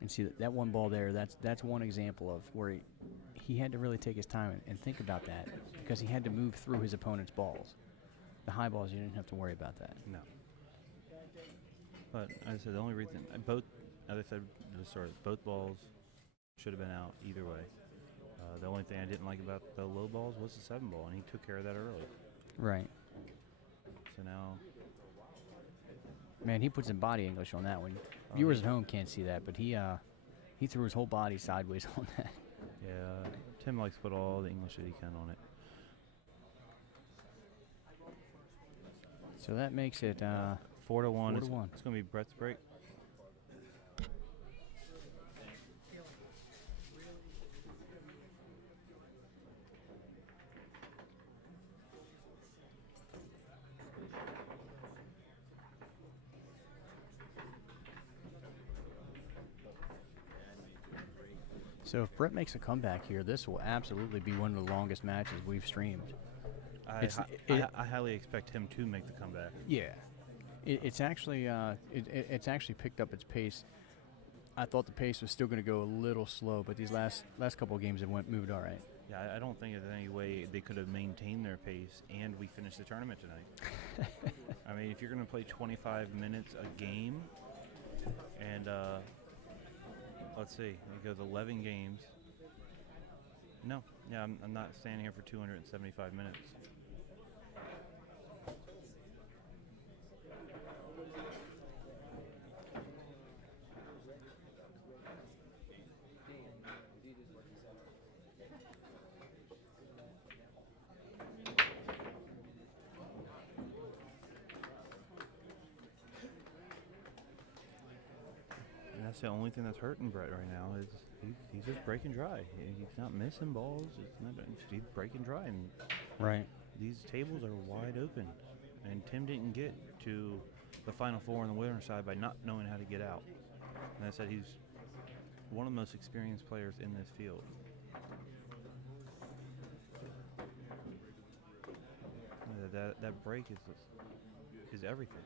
And see that one ball there, that's one example of where he had to really take his time and think about that, because he had to move through his opponent's balls. The high balls, you didn't have to worry about that. No. But as I said, the only reason, as I said at the start, both balls should have been out either way. The only thing I didn't like about the low balls was the 7 ball, and he took care of that early. Right. So now, Man, he put some body English on that one. Viewers at home can't see that, but he threw his whole body sideways on that. yeah, Tim likes to put all the English that he can on it. So that makes it 4-1. 4-1. It's going to be Brett's break. So if Brett makes a comeback here, this will absolutely be one of the longest matches we've streamed. I highly expect him to make the comeback. Yeah, it's actually it's actually picked up its pace. I thought the pace was still going to go a little slow, but these last couple of games have moved all right. Yeah, I don't think there's any way they could have maintained their pace and we finished the tournament tonight. I mean, if you're going to play 25 minutes a game, and let's see, it goes 11 games. No, yeah, I'm not standing here for 275 minutes. That's the only thing that's hurting Brett right now is he's just breaking dry. He's not missing balls. He's breaking dry, and Right. these tables are wide open. And Tim didn't get to the Final Four on the winner side by not knowing how to get out. And I said he's one of the most experienced players in this field. That break is everything.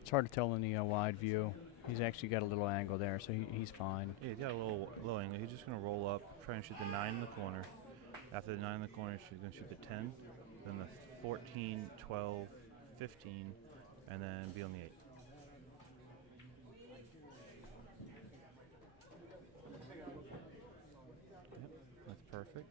It's hard to tell in the wide view. He's actually got a little angle there, so he's fine. Yeah, he's got a little low angle. He's just going to roll up, try and shoot the 9 in the corner. After the 9 in the corner, he's going to shoot the 10, then the 14, 12, 15, and then be on the 8. Yep, that's perfect.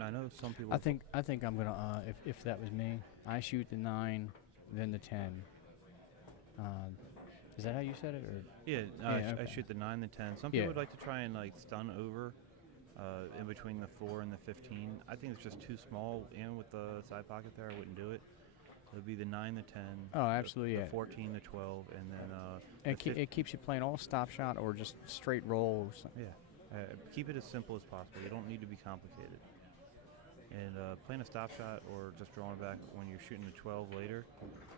I know some people. I think I'm gonna if that was me, I shoot the 9, then the 10. Is that how you said it? Or Yeah, Yeah, I okay. shoot the 9, the 10. Some Yeah. people would like to try and like stun over in between the 4 and the 15. I think it's just too small, and with the side pocket there, I wouldn't do it. It would be the 9, the 10. Oh, absolutely, the yeah. 14, the 12, and then it keeps you playing all stop shot or just straight rolls. yeah. Keep it as simple as possible. You don't need to be complicated. And playing a stop shot or just drawing back when you're shooting the 12 later,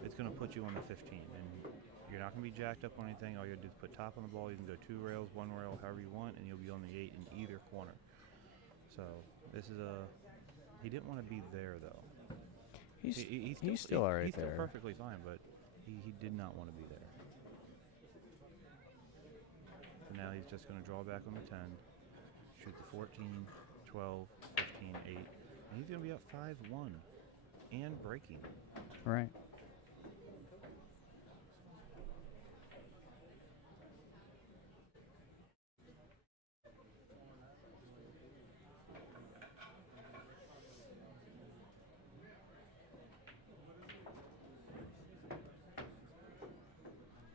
it's going to put you on the 15. And you're not going to be jacked up on anything. All you got to do is put top on the ball. You can go 2 rails, 1 rail, however you want, and you'll be on the 8 in either corner. So this is he didn't want to be there, though. He's still all right He's there. still perfectly fine, but he did not want to be there. So now he's just going to draw back on the 10, shoot the 14, 12, 15, 8. And he's going to be up 5-1 and breaking. Right.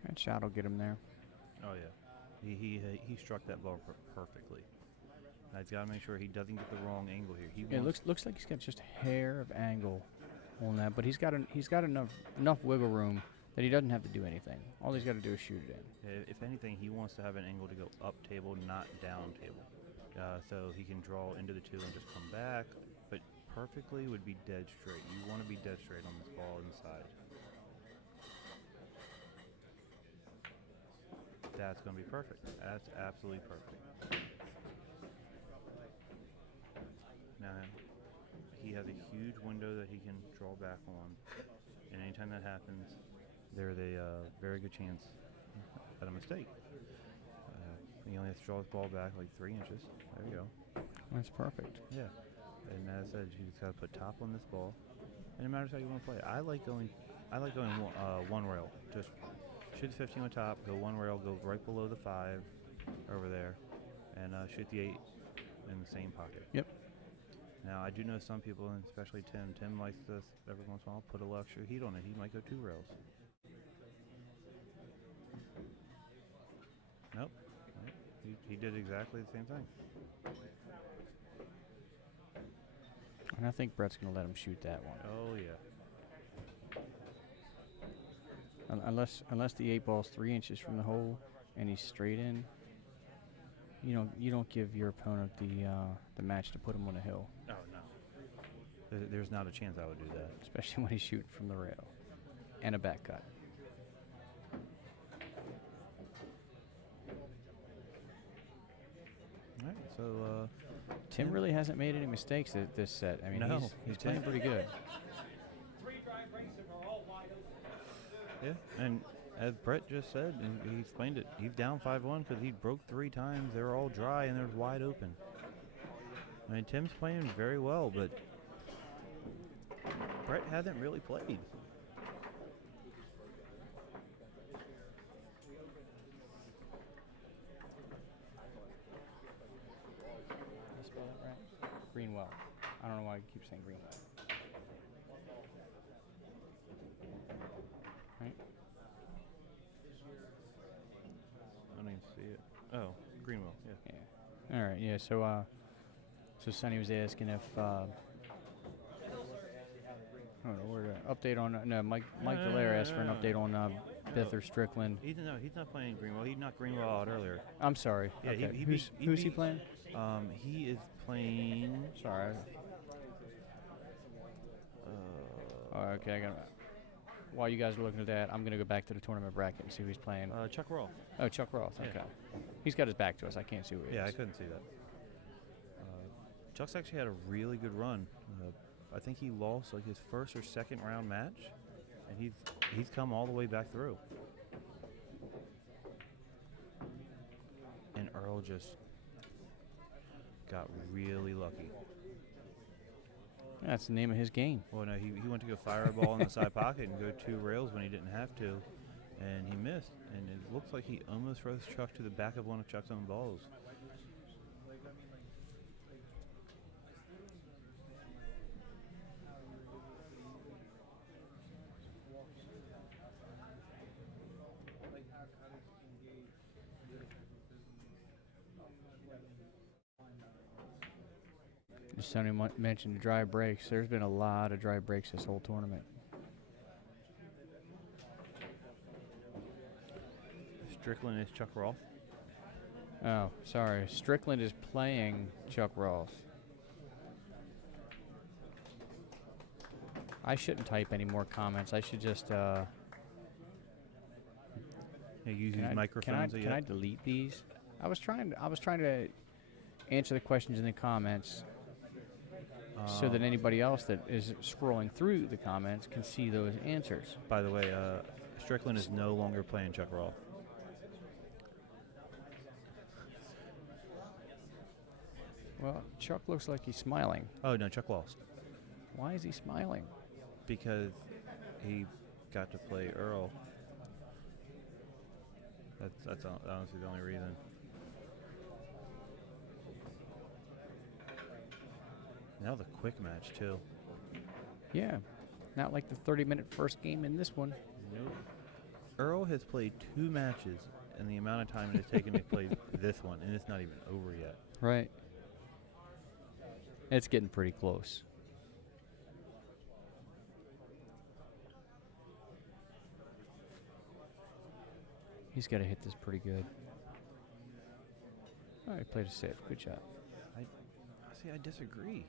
That shot will get him there. Oh yeah, he struck that ball perfectly. Now he's got to make sure he doesn't get the wrong angle here. It looks like he's got just a hair of angle on that, but he's got enough wiggle room that he doesn't have to do anything. All he's got to do is shoot it in. If anything, he wants to have an angle to go up table, not down table. So he can draw into the 2 and just come back. But perfectly would be dead straight. You want to be dead straight on this ball inside. That's going to be perfect. That's absolutely perfect. Now, he has a huge window that he can draw back on. And anytime that happens, there's a very good chance at a mistake. He only has to draw his ball back like 3 inches. There you go. That's perfect. Yeah. And as I said, you just got to put top on this ball. And it matters how you want to play it. I like going one rail. Just shoot the 15 on top, go one rail, go right below the 5 over there, and shoot the 8 in the same pocket. Yep. Now, I do know some people, and especially Tim. Tim likes this every once in a while, put a little extra heat on it. He might go 2 rails. Nope. He did exactly the same thing. And I think Brett's going to let him shoot that one. Oh, yeah. Unless the 8 ball's 3 inches from the hole and he's straight in, you don't give your opponent the match to put him on a hill. Oh, no. There's not a chance I would do that. Especially when he's shooting from the rail and a back cut. All right, so Tim really hasn't made any mistakes this set. I mean, No, he's playing pretty good. yeah, and as Brett just said, and he explained it, he's down 5-1 because he broke 3 times. They were all dry and they're wide open. I mean, Tim's playing very well, but Brett hasn't really played. Did I spell that right? Greenwell. I don't know why I keep saying Greenwell. Right? I don't even see it. Oh, Greenwell, yeah. Yeah. All right. Yeah. So Sonny was asking if I don't know where to update on. No, Mike Dallaire asked for an update on Beth or Strickland. He's not playing Greenwell. He knocked Greenwell out earlier. I'm sorry. Yeah, Okay. he Who's he beat- playing? He is playing. Sorry. Okay, I got. While you guys are looking at that, I'm gonna go back to the tournament bracket and see who he's playing. Chuck Roth. Oh, Chuck Roth. Yeah. Okay. He's got his back to us. I can't see who he Yeah, I is. couldn't see that. Chuck's actually had a really good run. I think he lost like his first or second round match, and he's come all the way back through. And Earl just got really lucky. That's the name of his game. Well, no, he went to go fire a ball in the side pocket and go 2 rails when he didn't have to, and he missed. And it looks like he almost throws Chuck to the back of one of Chuck's own balls. Sonny mentioned dry breaks. There's been a lot of dry breaks this whole tournament. Strickland is Chuck Roth. Oh, sorry. Strickland is playing Chuck Roth. I shouldn't type any more comments. I should just. Use these microphones. Can I delete these? I was trying to answer the questions in the comments so that anybody else that is scrolling through the comments can see those answers. By the way, Strickland is no longer playing Chuck Roth. Well, Chuck looks like he's smiling. Oh no, Chuck lost Why is he smiling? because he got to play Earl. That's honestly the only reason. Now the quick match too. Yeah, not like the 30-minute first game in this one. Nope. Earl has played 2 matches in the amount of time it has taken to play this one, and it's not even over yet. Right. It's getting pretty close. He's got to hit this pretty good. All right, played it safe. Good job. See, I disagree.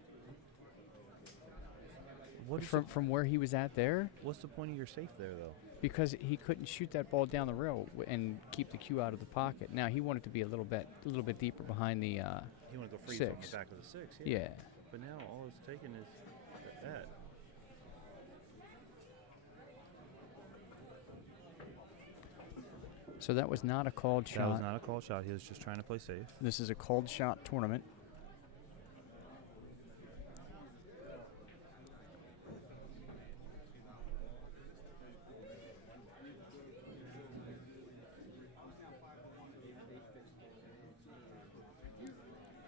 What is From where he was at there, what's the point of your safe there, though? because he couldn't shoot that ball down the rail and keep the cue out of the pocket. Now he wanted to be a little bit deeper behind the You want to go freeze on six. the back of the 6. Yeah. But now all it's taken is that. So that was not a called shot. That was not a call shot. He was just trying to play safe. This is a called shot tournament.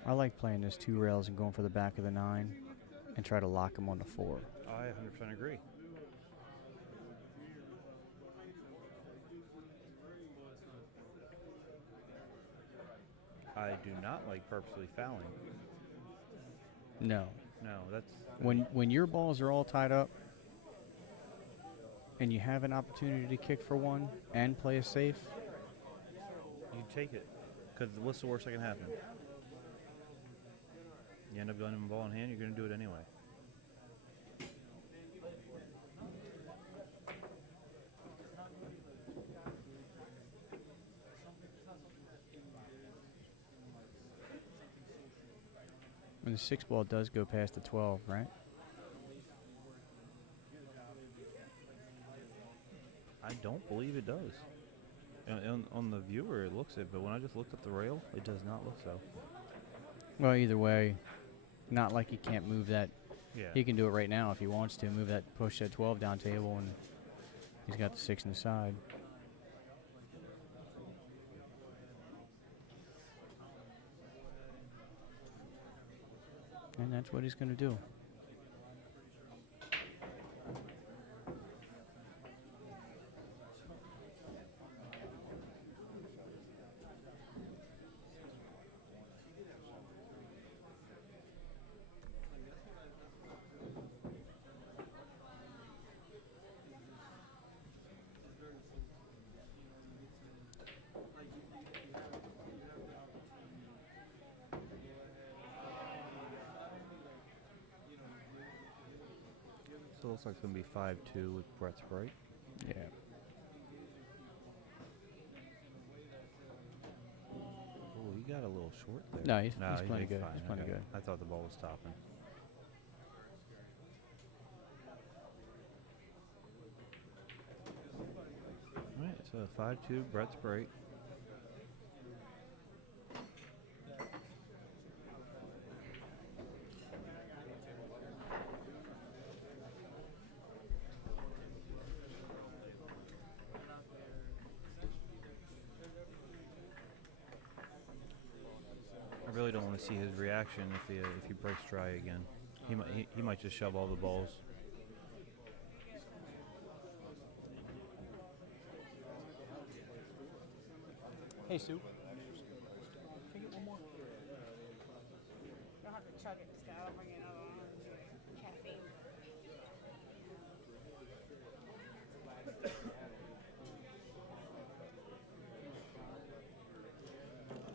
I like playing this 2 rails and going for the back of the 9 and try to lock him on the 4. I 100% agree. I do not like purposely fouling. No. No, that's When your balls are all tied up and you have an opportunity to kick for one and play a safe, you take it. Because what's the worst that can happen? You end up getting a ball in hand. You're going to do it anyway. when the 6 ball does go past the 12, right? I don't believe it does. On the viewer, it looks it, but when I just looked at the rail, it does not look so. Well, either way, not like he can't move that. Yeah. He can do it right now if he wants to. Move that, push that 12 down table, and he's got the 6 in the side. And that's what he's going to do. So it looks like it's going to be 5-2 with Brett's break. Yeah. Oh, he got a little short there. No, he's plenty good. Fine. He's plenty Okay. good. I thought the ball was stopping. All right, so 5-2, Brett's break. I really don't want to see his reaction if he breaks dry again. He might just shove all the balls. Hey, Sue. Can I get one more? You'll have to chug it, Scott. I'll bring you another one. Caffeine.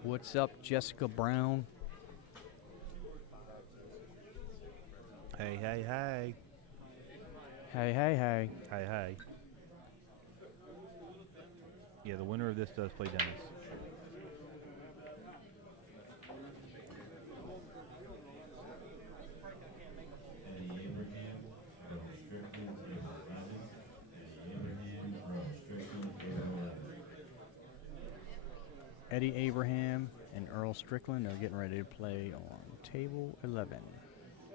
What's up, Jessica Brown? Hey, hey, hey. Hey, hey, hey. Hey, hey. Yeah, the winner of this does play Dennis. Eddie Abraham, Earl Strickland, table 11. Eddie Abraham, Earl Strickland, table 11. Eddie Abraham and Earl Strickland are getting ready to play on table 11.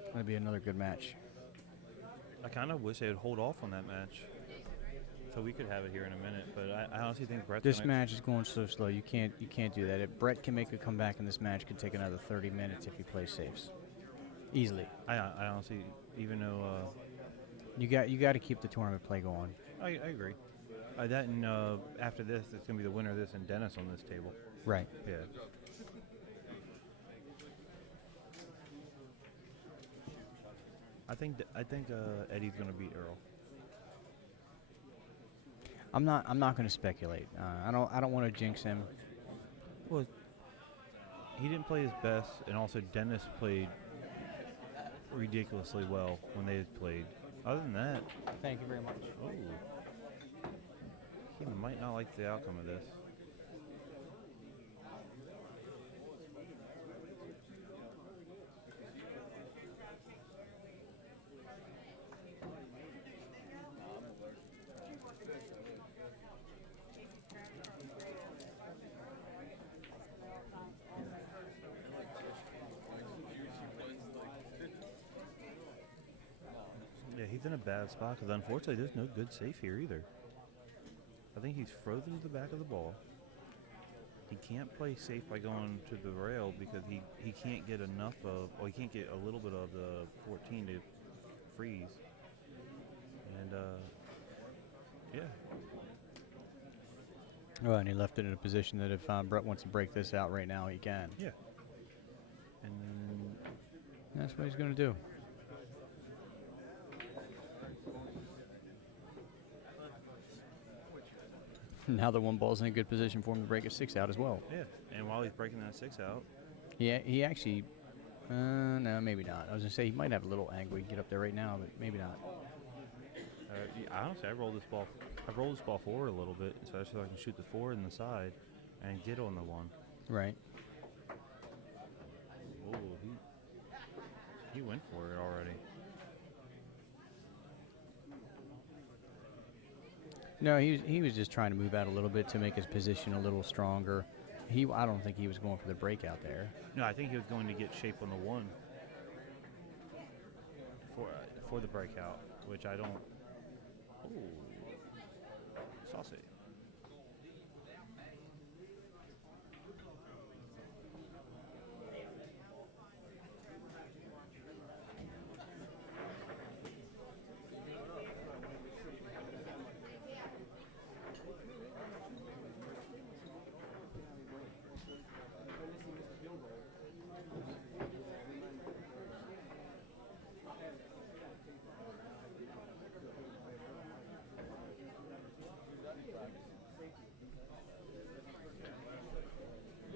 That'll be another good match. I kind of wish they would hold off on that match, so we could have it here in a minute. But I honestly think Brett's This gonna match is going so slow. You can't do that. If Brett can make a comeback in this match, could take another 30 minutes if he plays safes. Easily. I honestly, even though You got to keep the tournament play going. I agree. That and after this, it's gonna be the winner of this and Dennis on this table. Right. Yeah. I think Eddie's gonna beat Earl. I'm not going to speculate. I don't want to jinx him. Well, he didn't play his best, and also Dennis played ridiculously well when they played. Other than that, Thank you very much. oh, he might not like the outcome of this. Yeah, he's in a bad spot because unfortunately there's no good safe here either. I think he's frozen to the back of the ball. He can't play safe by going to the rail because he can't get enough of, or he can't get a little bit of the 14 to freeze. And, yeah. Oh, and he left it in a position that if Brett wants to break this out right now, he can. Yeah. And then, That's what he's going to do. Now the one ball's in a good position for him to break a 6 out as well. yeah. And while he's breaking that 6 out, Yeah, he actually, no, maybe not. I was going to say he might have a little angle. He can get up there right now, but maybe not. honestly, I rolled this ball forward a little bit so I can shoot the 4 in the side and get on the 1. Right. Oh, he went for it already. No, he was just trying to move out a little bit to make his position a little stronger. I don't think he was going for the breakout there. No, I think he was going to get shape on the 1 for the breakout, which I don't. Oh, saucy.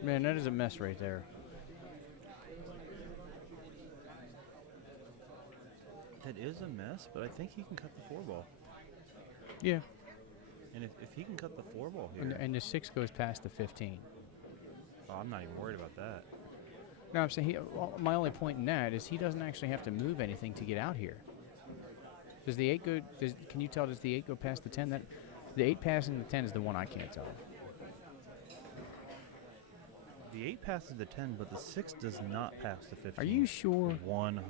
Man, that is a mess right there. That is a mess, but I think he can cut the 4 ball. Yeah. And if he can cut the 4 ball here, And the 6 goes past the 15. oh, I'm not even worried about that. No, I'm saying my only point in that is he doesn't actually have to move anything to get out here. Does the 8 go? Can you tell? Does the 8 go past the 10? That the 8 passing the 10 is the one I can't tell. The 8 passes the 10, but the 6 does not pass the 15. Are you sure? 100%.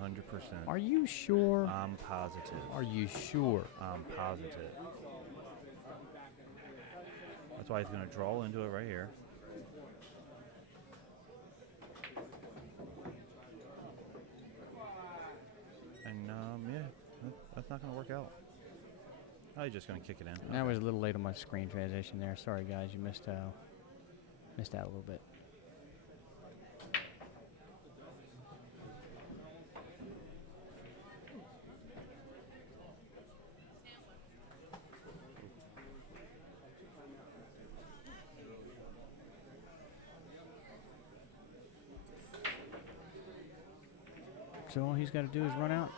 Are you sure? I'm positive. Are you sure? I'm positive. That's why he's going to draw into it right here. And, yeah, that's not going to work out. Oh, he's just going to kick it in. That was a little late on my screen transition there. Sorry, guys. You missed out a little bit. So all he's got to do is run out.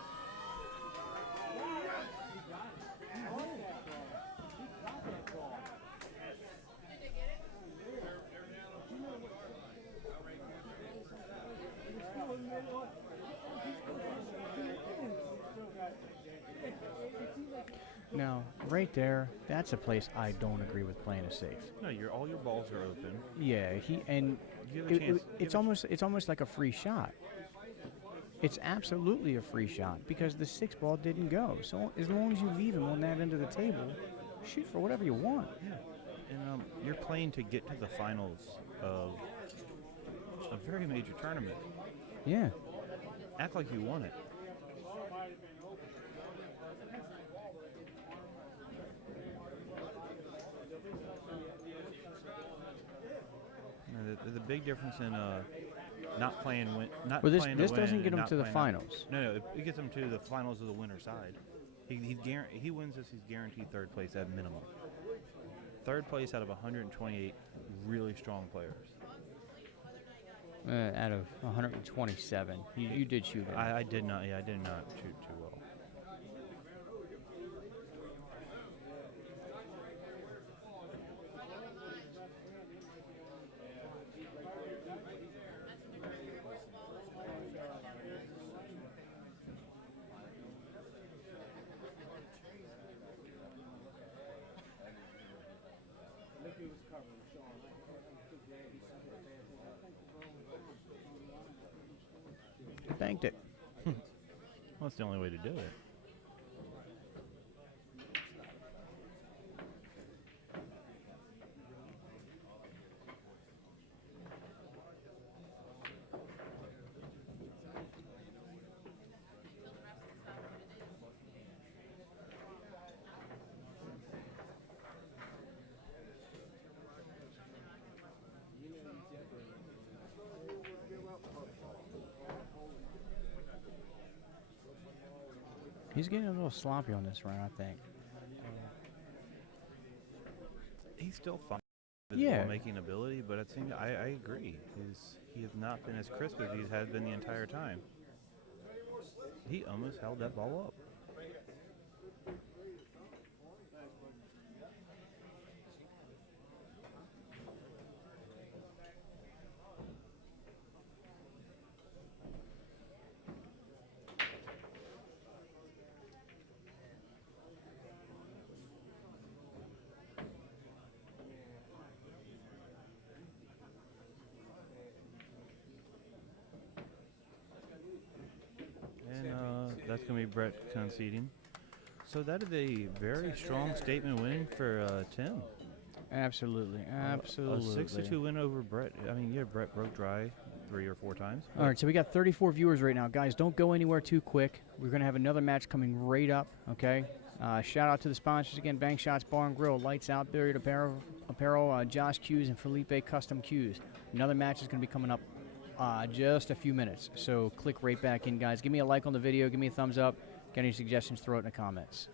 Now, right there, that's a place I don't agree with playing a safe. No, all your balls are open. Yeah, You have a chance. it's almost like a free shot. It's absolutely a free shot because the 6 ball didn't go. So as long as you leave him on that end of the table, shoot for whatever you want. Yeah. And you're playing to get to the finals of a very major tournament. Yeah. Act like you won it. There's a big difference in not playing. Well, this doesn't get him to the finals. No, it gets him to the finals of the winner side. He wins this. He's guaranteed 3rd place at minimum. third place out of 128 really strong players. Out of 127, you did shoot it. I did not. Yeah, I did not shoot too well. Banked it. Well, that's the only way to do it. He's getting a little sloppy on this run, I think. He's still fine with Yeah. ball making ability, but I agree. He has not been as crisp as he has been the entire time. He almost held that ball up. And that's going to be Brett conceding. So that is a very strong statement win for Tim. Absolutely, absolutely. A 6-2 win over Brett. I mean, yeah, Brett broke dry 3 or 4 times. All right, so we got 34 viewers right now. Guys, don't go anywhere too quick. We're going to have another match coming right up, okay? Shout out to the sponsors again, Bank Shots Bar and Grill, Lights Out, Billiard Apparel, Josh Cues, and Felipe Custom Cues. Another match is going to be coming up just a few minutes, so click right back in, guys. Give me a like on the video. Give me a thumbs up. Got any suggestions, throw it in the comments.